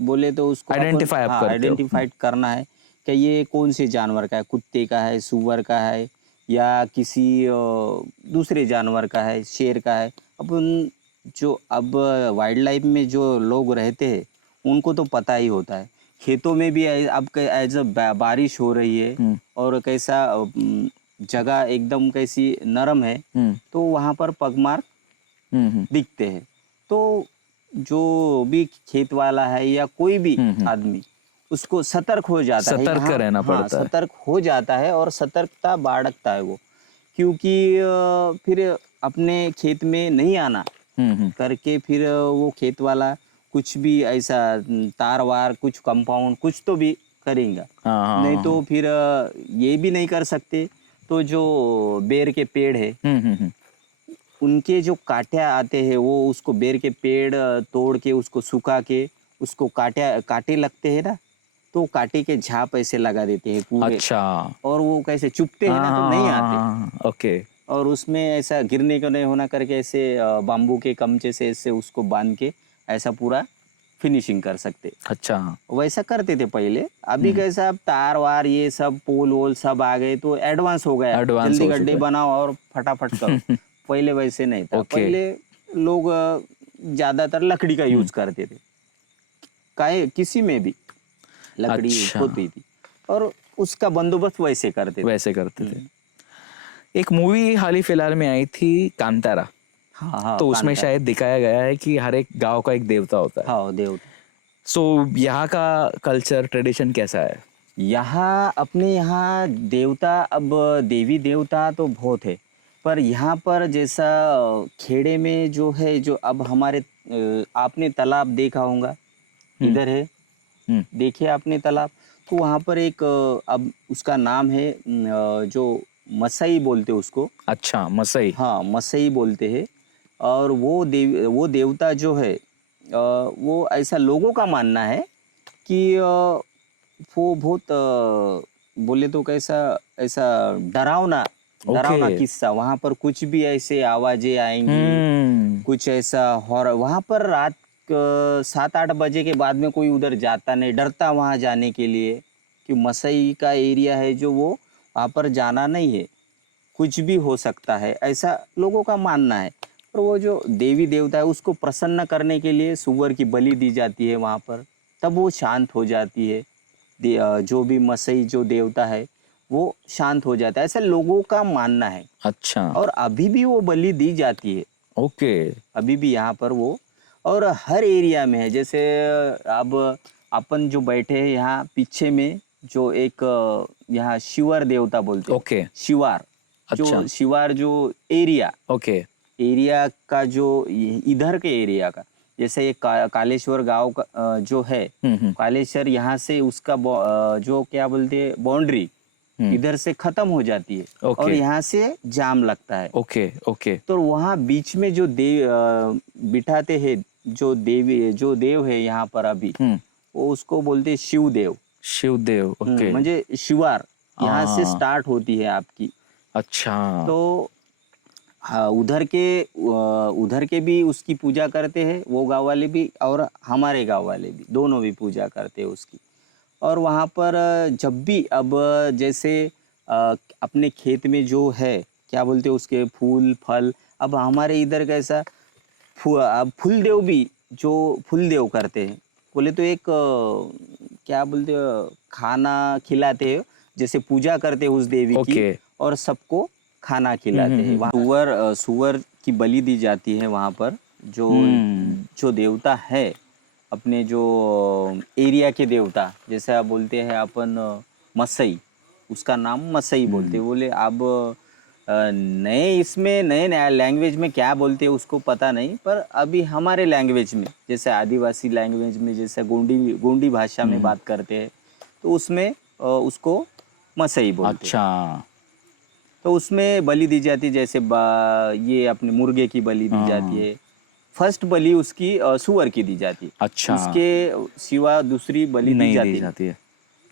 बोले तो उसको Identify आप करते हो। आइडेंटिफाइड करना है कि ये कौन से जानवर का है, कुत्ते का है, सुअर का है या किसी दूसरे जानवर का है, शेर का है। अपन जो अब वाइल्ड लाइफ में जो लोग रहते हैं उनको तो पता ही होता है। खेतों में भी अब एज बारिश हो रही है और कैसा जगह एकदम कैसी नरम है, तो वहाँ पर पगमार्क दिखते हैं। तो जो भी खेत वाला है या कोई भी आदमी उसको सतर्क हो जाता है, सतर्क रहना पड़ता है। सतर्क हो जाता है और सतर्कता बाढ़ता है वो, क्योंकि फिर अपने खेत में नहीं आना करके फिर वो खेत वाला कुछ भी ऐसा तार वार कुछ कंपाउंड कुछ तो भी करेंगे। नहीं तो फिर ये भी नहीं कर सकते। तो जो बेर के पेड़ है उनके जो कांटे आते हैं वो उसको बेर के पेड़ तोड़ के उसको सुखा के उसको कांटे लगते हैं ना, तो कांटे के झाप ऐसे लगा देते हैं पूरे। अच्छा, और वो कैसे चुपते हैं ना तो नहीं आते। ओके। और उसमें ऐसा गिरने का नहीं होना करके ऐसे बाम्बू के कमचे से ऐसे उसको बांध के ऐसा पूरा फिनिशिंग कर सकते। अच्छा, वैसा करते थे पहले। अभी कैसा अब तार वार ये सब पोल वोल सब आ गए तो एडवांस हो गया, जल्दी गड्ढे बनाओ और फटाफट करो। पहले वैसे नहीं था। पहले लोग ज्यादातर लकड़ी का यूज करते थे, काहे किसी में भी लकड़ी होती थी और उसका बंदोबस्त वैसे करते थे। एक मूवी हाल ही फिलहाल में आई थी कांतारा। हाँ, तो उसमें शायद दिखाया गया है कि हर एक गांव का एक देवता होता है। हाँ, देवता। सो यहाँ का कल्चर ट्रेडिशन कैसा है? यहाँ अपने यहाँ देवता, अब देवी देवता तो बहुत है, पर यहाँ पर जैसा खेड़े में जो है, जो अब हमारे आपने तालाब देखा होगा, इधर है, देखिए आपने तालाब, तो वहाँ पर एक अब उसका नाम है जो मसई बोलते उसको। अच्छा, मसई। हाँ, मसई बोलते हैं। और वो देवता जो है वो ऐसा लोगों का मानना है कि वो बहुत बोले तो कैसा ऐसा डरावना किस्सा, वहाँ पर कुछ भी ऐसे आवाजें आएंगी, कुछ ऐसा हॉरर। वहाँ पर रात 7-8 बजे के बाद में कोई उधर जाता नहीं, डरता वहाँ जाने के लिए, कि मसई का एरिया है जो वो वहाँ पर जाना नहीं है, कुछ भी हो सकता है, ऐसा लोगों का मानना है। और वो जो देवी देवता है उसको प्रसन्न करने के लिए सुअर की बलि दी जाती है वहाँ पर, तब वो शांत हो जाती है। जो भी मसई जो देवता है वो शांत हो जाता है, ऐसा लोगों का मानना है। अच्छा। और अभी भी वो बलि दी जाती है। ओके। अभी भी यहाँ पर वो, और हर एरिया में है। जैसे अब अपन जो बैठे हैं यहाँ पीछे में, जो एक यहाँ शिवर देवता बोलते हैं। ओके। शिवार। अच्छा। जो शिवार जो एरिया, ओके, एरिया का जो इधर के एरिया का, जैसे ये कालेश्वर गांव का जो है, कालेश्वर यहाँ से उसका जो क्या बोलते हैं बाउंड्री इधर से खत्म हो जाती है। और यहाँ से जाम लगता है। Okay okay. तो वहाँ बीच में जो बिठाते हैं, जो देव है यहाँ पर अभी, वो उसको बोलते हैं शिवदेव। शिवदेव, ओके। म्हणजे शिवार यहाँ से स्टार्ट होती है आपकी। अच्छा। तो हाँ, उधर के भी उसकी पूजा करते हैं, वो गांव वाले भी और हमारे गांव वाले भी, दोनों भी पूजा करते हैं उसकी। और वहाँ पर जब भी अब जैसे अपने खेत में जो है क्या बोलते हैं उसके फूल फल, अब हमारे इधर कैसा फूलदेव भी, जो फूलदेव करते हैं, बोले तो एक क्या बोलते हैं खाना खिलाते हैं, जैसे पूजा करते हैं उस देवी की, और सबको खाना खिलाते हैं। वहाँ सुअर की बलि दी जाती है वहाँ पर। जो देवता है अपने जो एरिया के देवता, जैसे आप बोलते हैं अपन मसई, उसका नाम मसई बोलते हैं। बोले अब नए लैंग्वेज में क्या बोलते हैं उसको पता नहीं, पर अभी हमारे लैंग्वेज में, जैसे आदिवासी लैंग्वेज में, जैसे गोंडी भाषा में बात करते हैं, तो उसमें उसको मसई बोलते हैं। अच्छा। तो उसमें बलि दी जाती है, जैसे ये अपने मुर्गे की बलि दी जाती है, फर्स्ट बलि उसकी सुअर की दी जाती है। अच्छा। उसके सिवा दूसरी बलि दी नहीं जाती दी है। जाती है।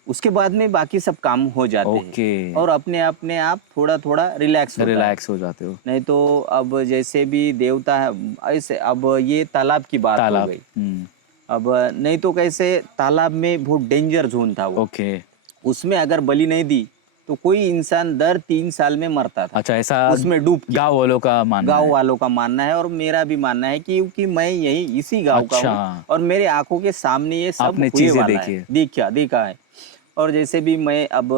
उसके बाद में बाकी सब काम हो जाते ओके। हैं और अपने आप थोड़ा थोड़ा रिलैक्स होता है। रिलैक्स हो जाते हो। नहीं तो अब जैसे भी देवता है ऐसे, अब ये तालाब की बात हो तालाब। गई। अब नहीं तो कैसे, तालाब में बहुत डेंजर जोन था वो। ओके। उसमें अगर बलि नहीं दी तो कोई इंसान दर 3 साल में मरता था। अच्छा, ऐसा उसमें डूब के। गांव वालों का मानना गांव है। वालों का मानना है और मेरा भी मानना है क्योंकि मैं यही इसी गांव का अच्छा। हूँ और मेरे आंखों के सामने ये सब आपने हुए चीजें वाला देखी है, है। देखा है। और जैसे भी मैं अब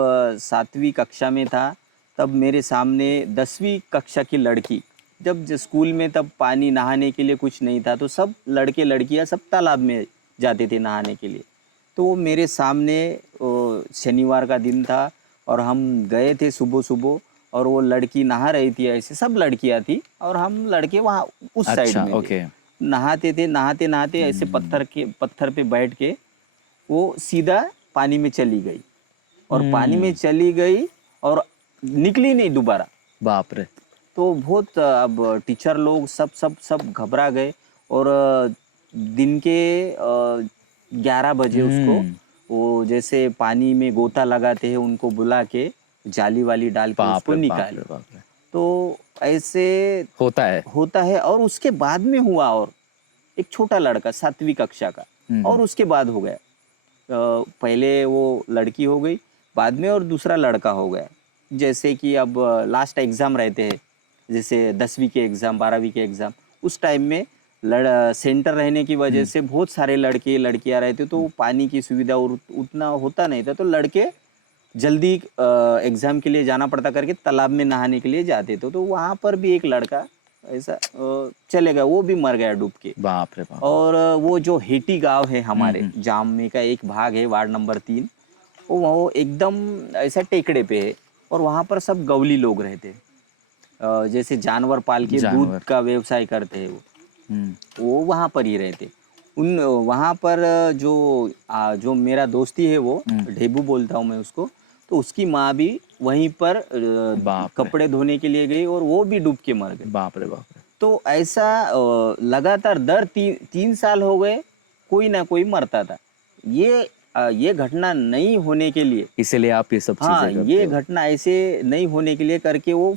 7वीं कक्षा में था, तब मेरे सामने 10वीं कक्षा की लड़की, जब स्कूल में तब पानी नहाने के लिए कुछ नहीं था तो सब लड़के लड़कियां सब तालाब में जाते थे नहाने के लिए। तो वो मेरे सामने शनिवार का दिन था और हम गए थे सुबह सुबह और वो लड़की नहा रही थी, ऐसे सब लड़कियां थी और हम लड़के वहाँ उस साइड अच्छा। में थे। ओके। नहाते थे, नहाते नहाते ऐसे पत्थर पे बैठ के वो सीधा पानी में चली गई और पानी में चली गई और निकली नहीं दोबारा। बाप रे। तो बहुत अब टीचर लोग सब घबरा गए और दिन के 11 बजे उसको, वो जैसे पानी में गोता लगाते हैं उनको बुला के जाली वाली डाल के बाप उसको रे, बाप निकाले। रे, बाप रे। तो ऐसे होता है। और उसके बाद में हुआ और एक छोटा लड़का 7वीं कक्षा का, और उसके बाद हो गया। पहले वो लड़की हो गई बाद में और दूसरा लड़का हो गया। जैसे कि अब लास्ट एग्ज़ाम रहते हैं, जैसे 10वीं के एग्ज़ाम 12वीं के एग्ज़ाम, उस टाइम में सेंटर रहने की वजह से बहुत सारे लड़के लड़कियां रहते, तो पानी की सुविधा और उतना होता नहीं था, तो लड़के जल्दी एग्ज़ाम के लिए जाना पड़ता करके तालाब में नहाने के लिए जाते थे। तो वहाँ पर भी एक लड़का ऐसा चले गया, वो भी मर गया डूब के। बाप रे बाप। और वो जो हेटी गांव है हमारे जामनी का एक भाग है, वार्ड नंबर 3, वो एकदम ऐसा टेकड़े पे है और वहाँ पर सब गवली लोग रहते हैं। जैसे जानवर पाल के दूध का व्यवसाय करते हैं वो वहाँ पर ही रहते। उन वहाँ पर जो मेरा दोस्ती है वो ढेबू बोलता हूँ मैं उसको, तो उसकी माँ भी वहीं पर कपड़े धोने के लिए गई और वो भी डूब के मर गई। बाप रे बाप रे। तो ऐसा लगातार दर 3 साल हो गए कोई ना कोई मरता था। ये घटना नहीं होने के लिए, इसलिए आप ये सब हाँ, चीजें करते ये हो। घटना ऐसे नहीं होने के लिए करके वो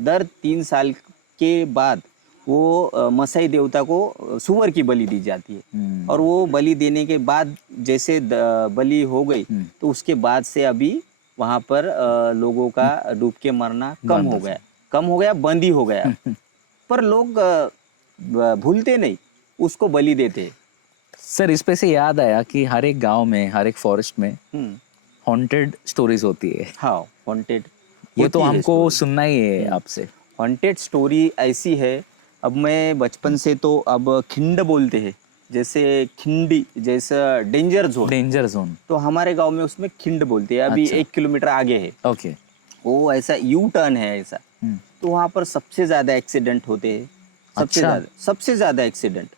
दर 3 साल के बाद वो मसाई देवता को सुअर की बलि दी जाती है। और वो बलि देने के बाद जैसे बलि हो गई तो उसके बाद से अभी वहाँ पर लोगों का डूब के मरना कम हो गया, बंद ही हो गया। पर लोग भूलते नहीं, उसको बलि देते। सर, इस पे से याद आया कि हर एक गांव में, हर एक फॉरेस्ट में हॉन्टेड स्टोरीज होती है। हाँ, हॉन्टेड, ये तो हमको सुनना ही है आपसे। हॉन्टेड स्टोरी ऐसी है, अब मैं बचपन से तो अब खिंड बोलते हैं, जैसे खिंडी जैसा डेंजर जोन, तो हमारे गांव में उसमें खिंड बोलते हैं। अभी 1 किलोमीटर आगे है। ओके। वो ऐसा यू टर्न है ऐसा, तो वहाँ पर सबसे ज्यादा एक्सीडेंट होते हैं। सबसे ज्यादा एक्सीडेंट।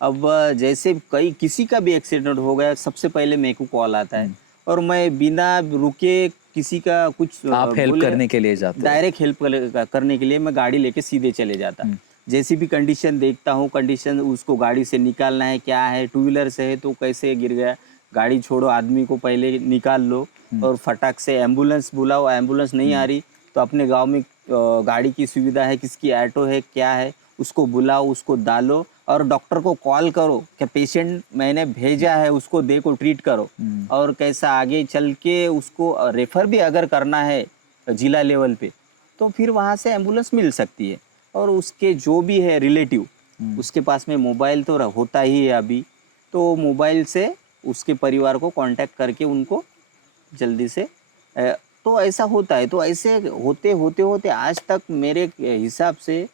अब जैसे किसी का भी एक्सीडेंट हो गया, सबसे पहले मेरे को कॉल आता है और मैं बिना रुके किसी का कुछ आप हेल्प करने के लिए जाते हो? डायरेक्ट हेल्प करने के लिए मैं गाड़ी लेके सीधे चले जाता। जैसी भी कंडीशन देखता हूँ, कंडीशन उसको गाड़ी से निकालना है, क्या है, 2 व्हीलर से है तो कैसे गिर गया, गाड़ी छोड़ो, आदमी को पहले निकाल लो और फटाक से एम्बुलेंस बुलाओ। एम्बुलेंस नहीं आ रही तो अपने गांव में गाड़ी की सुविधा है, किसकी ऑटो है, क्या है, उसको बुलाओ, उसको डालो और डॉक्टर को कॉल करो कि पेशेंट मैंने भेजा है, उसको देखो, ट्रीट करो। और कैसा आगे चल के उसको रेफर भी अगर करना है जिला लेवल पे तो फिर वहाँ से एम्बुलेंस मिल सकती है। और उसके जो भी है रिलेटिव, उसके पास में मोबाइल तो होता ही है अभी, तो मोबाइल से उसके परिवार को कांटेक्ट करके उनको जल्दी से तो ऐसा होता है। तो ऐसे होते होते होते आज तक मेरे हिसाब से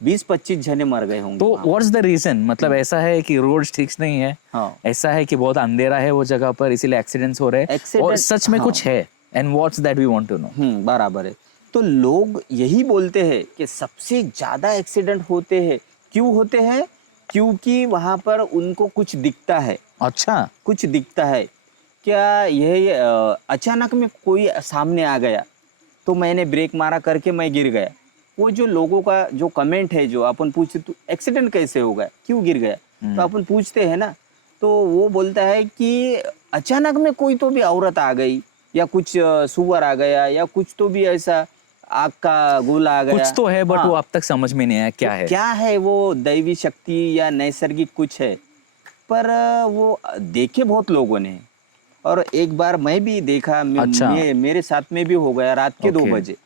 20-25 जने मर गए होंगे। तो व्हाट्स द रीजन? मतलब ऐसा है कि रोड ठीक नहीं है, हाँ, ऐसा है कि बहुत अंधेरा है वो जगह पर, इसीलिए एक्सीडेंट्स हो रहे हैं, और सच में कुछ है? And what's that we want to know. बराबर है। तो लोग यही बोलते हैं कि सबसे ज्यादा एक्सीडेंट होते हैं। क्यों होते हैं? क्योंकि वहां पर उनको कुछ दिखता है। अच्छा, कुछ दिखता है क्या? अचानक में कोई सामने आ गया तो मैंने ब्रेक मारा करके मैं गिर गया, वो जो लोगों का जो कमेंट है, जो अपन पूछते तो एक्सीडेंट कैसे हो गया, क्यों गिर गया, तो अपन पूछते हैं ना, तो वो बोलता है कि अचानक में कोई तो भी औरत आ गई, या कुछ सुअर आ गया, या कुछ तो भी ऐसा आग का गोला आ गया। कुछ तो है बट हाँ, वो अब तक समझ में नहीं आया क्या है। क्या है वो, दैवी शक्ति या नैसर्गिक कुछ है। पर वो देखे बहुत लोगों ने, और एक बार मैं भी देखा, अच्छा। मेरे साथ में भी हो गया रात के 2 ओके। बजे।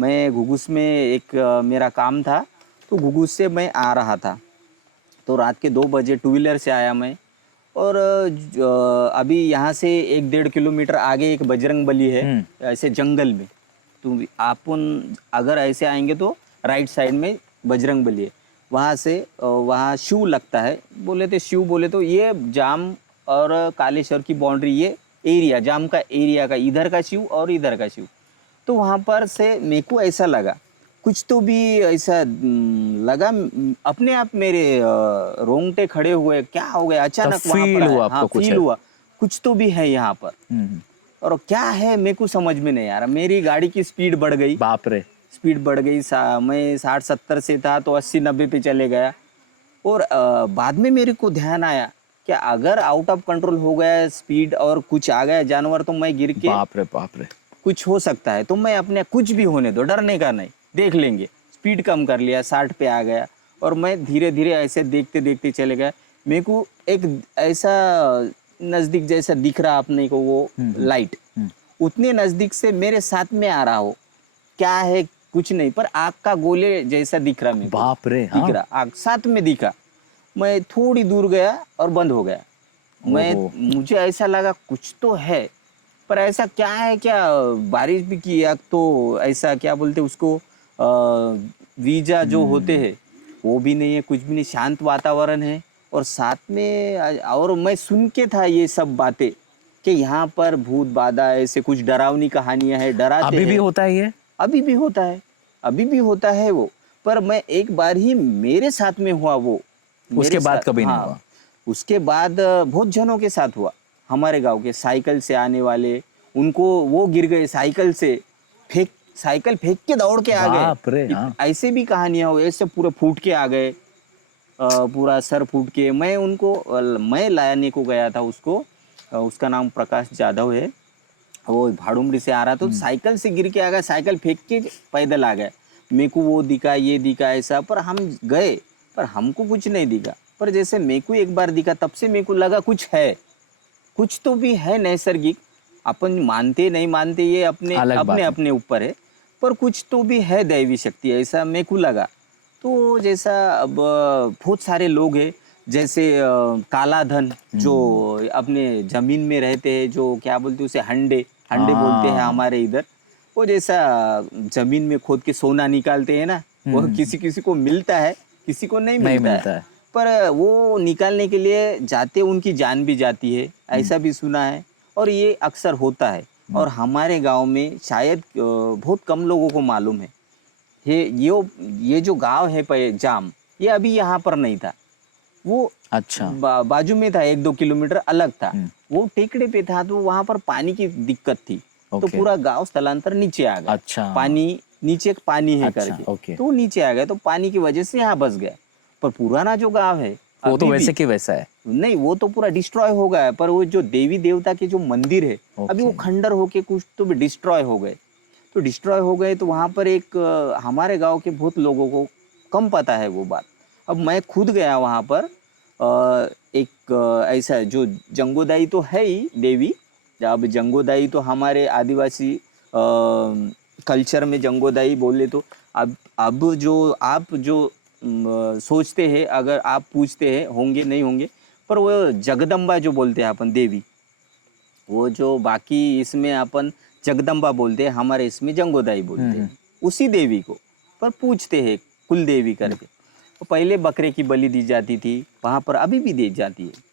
मैं घुघुस में एक मेरा काम था, तो घुघुस से मैं आ रहा था, तो रात के 2 बजे टू व्हीलर से आया मैं। और अभी यहाँ से 1-1.5 किलोमीटर आगे एक बजरंग बली है, ऐसे जंगल में। तो अपन अगर ऐसे आएंगे तो राइट साइड में बजरंग बली है, वहाँ से वहाँ शिव लगता है। बोले तो शिव बोले तो ये जाम और कालेश्वर की बाउंड्री, ये एरिया जाम का एरिया का, इधर का शिव और इधर का शिव। तो वहाँ पर से मेरे को ऐसा लगा, कुछ तो भी ऐसा लगा, अपने आप मेरे रोंगटे खड़े हुए, क्या हो गया अचानक तो वहाँ feel पर हुआ आया। आपको हाँ, कुछ फील है? हुआ, कुछ तो भी है यहाँ पर। और क्या है मेरे को समझ में नहीं आ रहा। मेरी गाड़ी की स्पीड बढ़ गई, बाप रे। स्पीड बढ़ गई। मैं 60-70 से था तो 80-90 पे चले गया। और बाद में मेरे को ध्यान आया कि अगर आउट ऑफ कंट्रोल हो गया स्पीड और कुछ आ गया जानवर, तो मैं गिर के बाप रे बाप रे। कुछ हो सकता है। तो मैं अपने कुछ भी होने दो, डरने का नहीं, देख लेंगे। स्पीड कम कर लिया, 60 पे आ गया, और मैं धीरे धीरे ऐसे देखते देखते चले गया। मेरे को एक ऐसा नज़दीक जैसा दिख रहा अपने को, वो लाइट उतने नज़दीक से मेरे साथ में आ रहा हो, क्या है कुछ नहीं, पर आग का गोले जैसा दिख रहा मेरे को। बाप रे। दिख रहा, आग साथ में दिखा। मैं थोड़ी दूर गया और बंद हो गया। मुझे ऐसा लगा कुछ तो है, पर ऐसा क्या है, क्या बारिश भी की, या तो ऐसा क्या बोलते उसको, वीजा जो होते हैं वो भी नहीं है, कुछ भी नहीं, शांत वातावरण है। और साथ में और मैं सुन के था ये सब बातें कि यहाँ पर भूत बाधा, ऐसे कुछ डरावनी कहानियां हैं, डराते अभी भी हैं। होता है ये? अभी भी होता है, अभी भी होता है वो। पर मैं एक बार ही मेरे साथ में हुआ वो, उसके मेरे बाद साथ- कभी नहीं हाँ, हुआ? उसके बाद बहुत जनों के साथ हुआ। हमारे गांव के साइकिल से आने वाले, उनको वो गिर गए साइकिल से, साइकिल फेंक के दौड़ के आ बाप रे, गए। हाँ। ऐसे भी कहानियां हुई, ऐसे पूरा फूट के आ गए, पूरा सर फूट के। मैं लाने को गया था उसको, उसका नाम प्रकाश जाधव है। वो भाड़ुमड़ी से आ रहा तो साइकिल से गिर के आ गया, साइकिल फेंक के पैदल आ गए। मेरे को वो दिखा, ये दिखा, ऐसा। पर हम गए, पर हमको कुछ नहीं दिखा। पर जैसे मेरे को एक बार दिखा, तब से मेरे को लगा कुछ है, कुछ तो भी है नैसर्गिक। अपन मानते नहीं मानते ये अपने अलग बात अपने है। अपने ऊपर है, पर कुछ तो भी है दैवी शक्ति, ऐसा मेरे को लगा। तो जैसा अब बहुत सारे लोग हैं, जैसे काला धन जो अपने जमीन में रहते हैं, जो क्या बोलते हैं उसे, हंडे हंडे बोलते हैं हमारे इधर। वो जैसा जमीन में खोद के सोना निकालते हैं ना, वो किसी किसी को मिलता है, किसी को नहीं नहीं मिलता मिलता है। पर वो निकालने के लिए जाते, उनकी जान भी जाती है, ऐसा भी सुना है। और ये अक्सर होता है, और हमारे गांव में शायद बहुत कम लोगों को मालूम है। ये जो गांव है जाम, ये अभी यहाँ पर नहीं था, वो अच्छा। बाजू में था, 1-2 किलोमीटर अलग था। वो टेकड़े पे था, तो वहां पर पानी की दिक्कत थी, तो ओके। पूरा गांव स्थलांतर नीचे आ गया। अच्छा। पानी नीचे पानी है अच्छा, करके, ओके। तो वो नीचे आ गया, तो पानी की वजह से यहाँ बस गया। पर पुराना जो गांव है वो तो अभी वैसे भी- के वैसा है। नहीं, वो तो पूरा डिस्ट्रॉय हो गया है। पर वो जो देवी देवता के जो मंदिर है, अभी वो ओके। खंडर होके कुछ तो भी डिस्ट्रॉय हो गए। तो डिस्ट्रॉय हो गए, तो वहाँ पर एक हमारे गांव के बहुत लोगों को कम पता है वो बात। अब मैं खुद गया वहाँ पर, एक ऐसा जो जंगोदाई तो है ही देवी। अब जंगोदाई तो हमारे आदिवासी कल्चर में जंगोदाई बोले तो, अब जो आप जो सोचते हैं, अगर आप पूछते हैं होंगे नहीं होंगे, पर वो जगदम्बा जो बोलते हैं अपन देवी, वो जो बाकी इसमें अपन जगदम्बा बोलते हैं, हमारे इसमें जंगोदाई बोलते हैं, उसी देवी को पर पूछते हैं कुल देवी करके। तो पहले बकरे की बलि दी जाती थी वहाँ पर, अभी भी दी जाती है।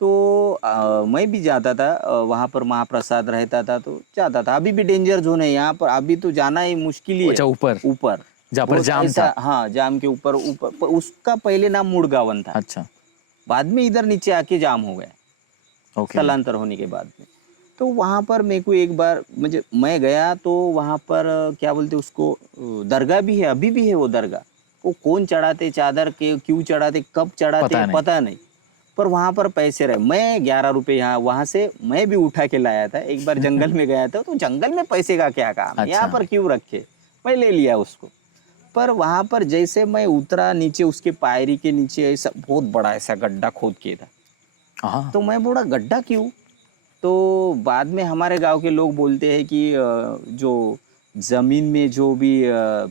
तो मैं भी जाता था वहाँ पर, महाप्रसाद रहता था तो जाता था। अभी भी डेंजर जोन है यहाँ पर, अभी तो जाना ही मुश्किल ही अच्छा, है। ऊपर ऊपर जहाँ पर बहुत जाम ऐसा- था। हाँ, जाम के ऊपर ऊपर उसका पहले नाम मुड़गावन था, अच्छा, बाद में इधर नीचे आके जाम हो गया, ओके। स्थलांतर होने के बाद में। तो वहाँ पर मेरे को एक बार मुझे मैं गया तो वहाँ पर क्या बोलते उसको दरगाह भी है, अभी भी है वो दरगाह। वो कौन चढ़ाते चादर के, क्यों चढ़ाते, कब चढ़ाते पता नहीं। पता नहीं। पर वहाँ पर पैसे रहे। मैं 11 रुपए यहाँ वहाँ से मैं भी उठा के लाया था। एक बार जंगल में गया था तो जंगल में पैसे का क्या काम है, यहाँ अच्छा। पर क्यों रखे, मैं ले लिया उसको। पर वहाँ पर जैसे मैं उतरा नीचे, उसके पायरी के नीचे ऐसा बहुत बड़ा ऐसा गड्ढा खोद के था। हाँ। तो मैं बोला गड्ढा क्यों? तो बाद में हमारे गांव के लोग बोलते हैं कि जो जमीन में जो भी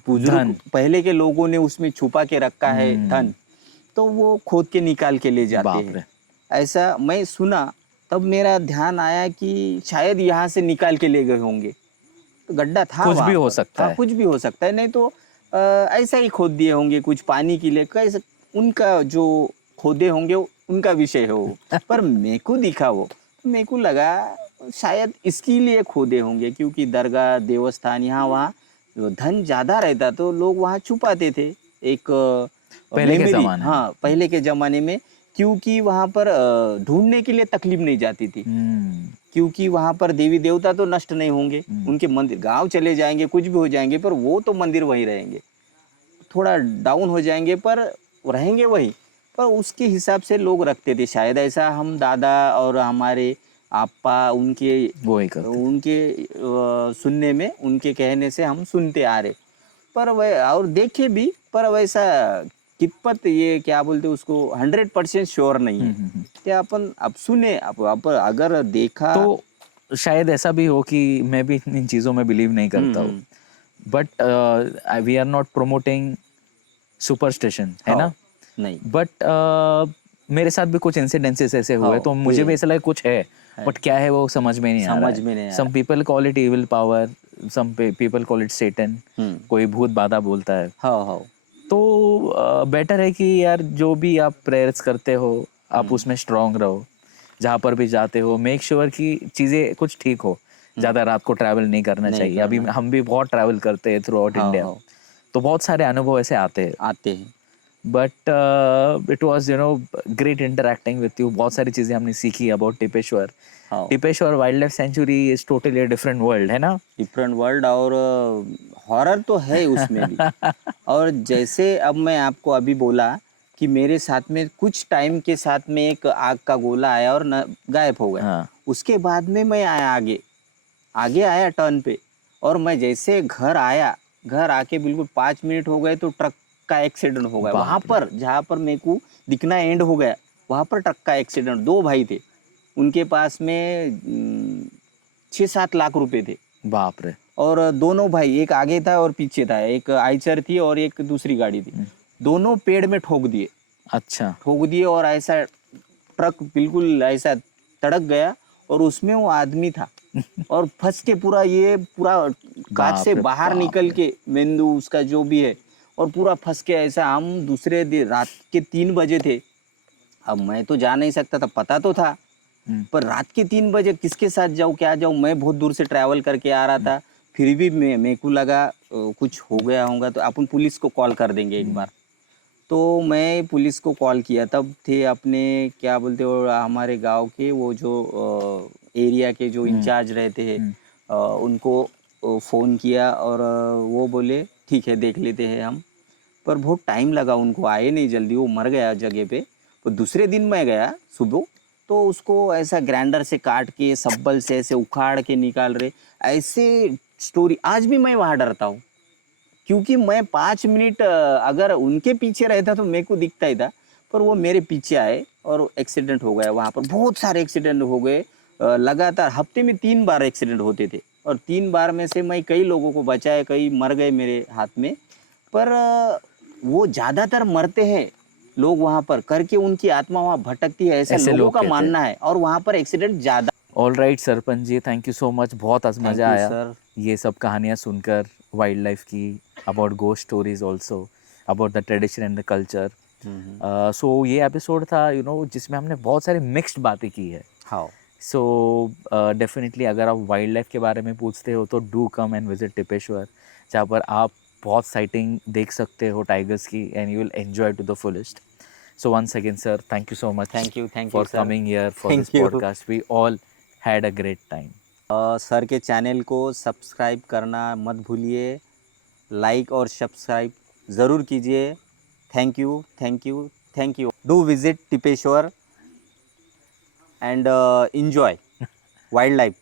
बुजुर्ग धन। पहले के लोगों ने उसमें छुपा के रखा है धन, हम्म, तो वो खोद के निकाल के ले जाते बाप रे। हैं। ऐसा मैं सुना, तब मेरा ध्यान आया कि शायद यहाँ से निकाल के ले गए होंगे। तो गड्ढा था कुछ वहाँ भी हो पर। सकता हाँ, है। कुछ भी हो सकता है, नहीं तो ऐसा ही खोद दिए होंगे कुछ पानी के लिए, कैसे उनका जो खोदे होंगे उनका विषय है वो। पर मेरे को दिखा वो, मेरे को लगा शायद इसके लिए खोदे होंगे, क्योंकि दरगाह देवस्थान यहाँ वहाँ धन ज्यादा रहता तो लोग वहाँ छुपाते थे। एक पहले के मेमोरी, जमाने में। हाँ पहले के जमाने में, क्योंकि वहाँ पर ढूंढने के लिए तकलीफ नहीं जाती थी, क्योंकि वहाँ पर देवी देवता तो नष्ट नहीं होंगे, उनके मंदिर गांव चले जाएंगे, कुछ भी हो जाएंगे, पर वो तो मंदिर वहीं रहेंगे। थोड़ा डाउन हो जाएंगे पर रहेंगे वही। पर उसके हिसाब से लोग रखते थे शायद, ऐसा हम दादा और हमारे आपा उनके वो ही करते। उनके सुनने में, उनके कहने से हम सुनते आ रहे। पर वह और देखे भी, पर वैसा कितपत ये क्या बोलते उसको 100% श्योर नहीं है। क्या अपन अब सुने, अब अगर देखा तो शायद ऐसा भी हो कि मैं भी इन चीज़ों में बिलीव नहीं करता हूँ, but we are not promoting superstition, है ना? नहीं। बट मेरे साथ भी कुछ इंसिडेंसेस ऐसे हुए, हाँ, तो मुझे भी ऐसा लगा कुछ है, बट क्या है वो समझ में नहीं आ रहा समझ में नहीं है। Ah some people call it evil power, some people call it Satan, कोई भूत बाधा बोलता है। हाँ हाँ तो बेटर है कि यार जो भी आप प्रेयर्स करते हो आप उसमें स्ट्रांग रहो, जहाँ पर भी जाते हो मेक श्योर कि चीज़ें कुछ ठीक हो। ज़्यादा रात को ट्रैवल नहीं करना नहीं चाहिए। अभी करना। हम भी बहुत ट्रैवल करते हैं थ्रू आउट हाँ इंडिया, हाँ तो बहुत सारे अनुभव ऐसे आते हैं। आते हैं। But it was great interacting with you. बहुत सारी चीज़ें हमने सीखी अबाउट टिपेश्वर। हाँ Tipeshwar wild life sanctuary is totally different world, है ना? डिफरेंट वर्ल्ड, और हॉरर तो है उसमें भी। और जैसे अब मैं आपको अभी बोला कि मेरे साथ में कुछ टाइम के साथ में एक आग का गोला आया और गायब हो गया। हाँ। उसके बाद में मैं आया आगे, आगे आया टर्न पे, और मैं जैसे घर आया, घर आके बिल्कुल 5 मिनट हो गए तो ट्रक का एक्सीडेंट हो गया। बाप वहाँ पर जहाँ पर मेरे को दिखना एंड हो गया, वहाँ पर ट्रक का एक्सीडेंट। 2 भाई थे, उनके पास में 6-7 लाख रुपए थे, बाप रे। और दोनों भाई, एक आगे था और पीछे था, एक आइचर थी और एक दूसरी गाड़ी थी। दोनों पेड़ में ठोक दिए, अच्छा। ठोक दिए, और ऐसा ट्रक बिल्कुल ऐसा तड़क गया, और उसमें वो आदमी था और फंस के पूरा कांच से बाप रे बाहर बाप निकल के मेंदू उसका जो भी है, और पूरा फंस के ऐसा। हम दूसरे दिन रात के 3 बजे थे। अब मैं तो जा नहीं सकता था, पता तो था, पर रात के 3 बजे किसके साथ जाऊँ, क्या जाऊँ? मैं बहुत दूर से ट्रैवल करके आ रहा था, फिर भी मेरे को लगा कुछ हो गया होगा तो अपन पुलिस को कॉल कर देंगे एक बार। तो मैं पुलिस को कॉल किया, तब थे अपने क्या बोलते हो हमारे गांव के वो जो एरिया के जो इंचार्ज रहते हैं, उनको फ़ोन किया, और वो बोले ठीक है देख लेते हैं हम। पर बहुत टाइम लगा, उनको आए नहीं जल्दी, वो मर गया जगह पे। तो दूसरे दिन मैं गया सुबह, तो उसको ऐसा ग्राइंडर से काट के सब्बल से ऐसे उखाड़ के निकाल रहे, ऐसे स्टोरी। आज भी मैं वहाँ डरता हूँ, क्योंकि मैं 5 मिनट अगर उनके पीछे रहता तो मेरे को दिखता ही था, पर वो मेरे पीछे आए और एक्सीडेंट हो गया। वहाँ पर बहुत सारे एक्सीडेंट हो गए, लगातार हफ्ते में 3 बार एक्सीडेंट होते थे, और 3 बार में से मैं कई लोगों को बचाया, कई मर गए मेरे हाथ में। पर वो ज़्यादातर मरते हैं लोग वहाँ पर करके, उनकी आत्मा वहाँ भटकती है, ऐसा ऐसे लोगों लोग का कहते हैं। मानना है, और वहाँ पर एक्सीडेंट ज़्यादा। All right sarpanch ji, thank you so much. बहुत आज मज़ा you, आया sir. ये सब कहानियाँ सुनकर, वाइल्ड लाइफ की, about ghost stories also, about the tradition and the culture. So ये एपिसोड था जिसमें हमने बहुत सारी मिक्स्ड बातें की है। हाँ सो डेफिनेटली अगर आप वाइल्ड लाइफ के बारे में पूछते हो तो do come and visit Tipeshwar, जहाँ पर आप बहुत साइटिंग देख सकते हो टाइगर्स की, and you will enjoy to the fullest. So once again, sir, thank you so much Thank you, for sir. coming here for Thank this you. podcast. We all had a great time. Sir के channel को subscribe करना मत भूलिए, like और subscribe ज़रूर कीजिए। Thank you, thank you, thank you. Do visit Tipeshwar and enjoy wildlife.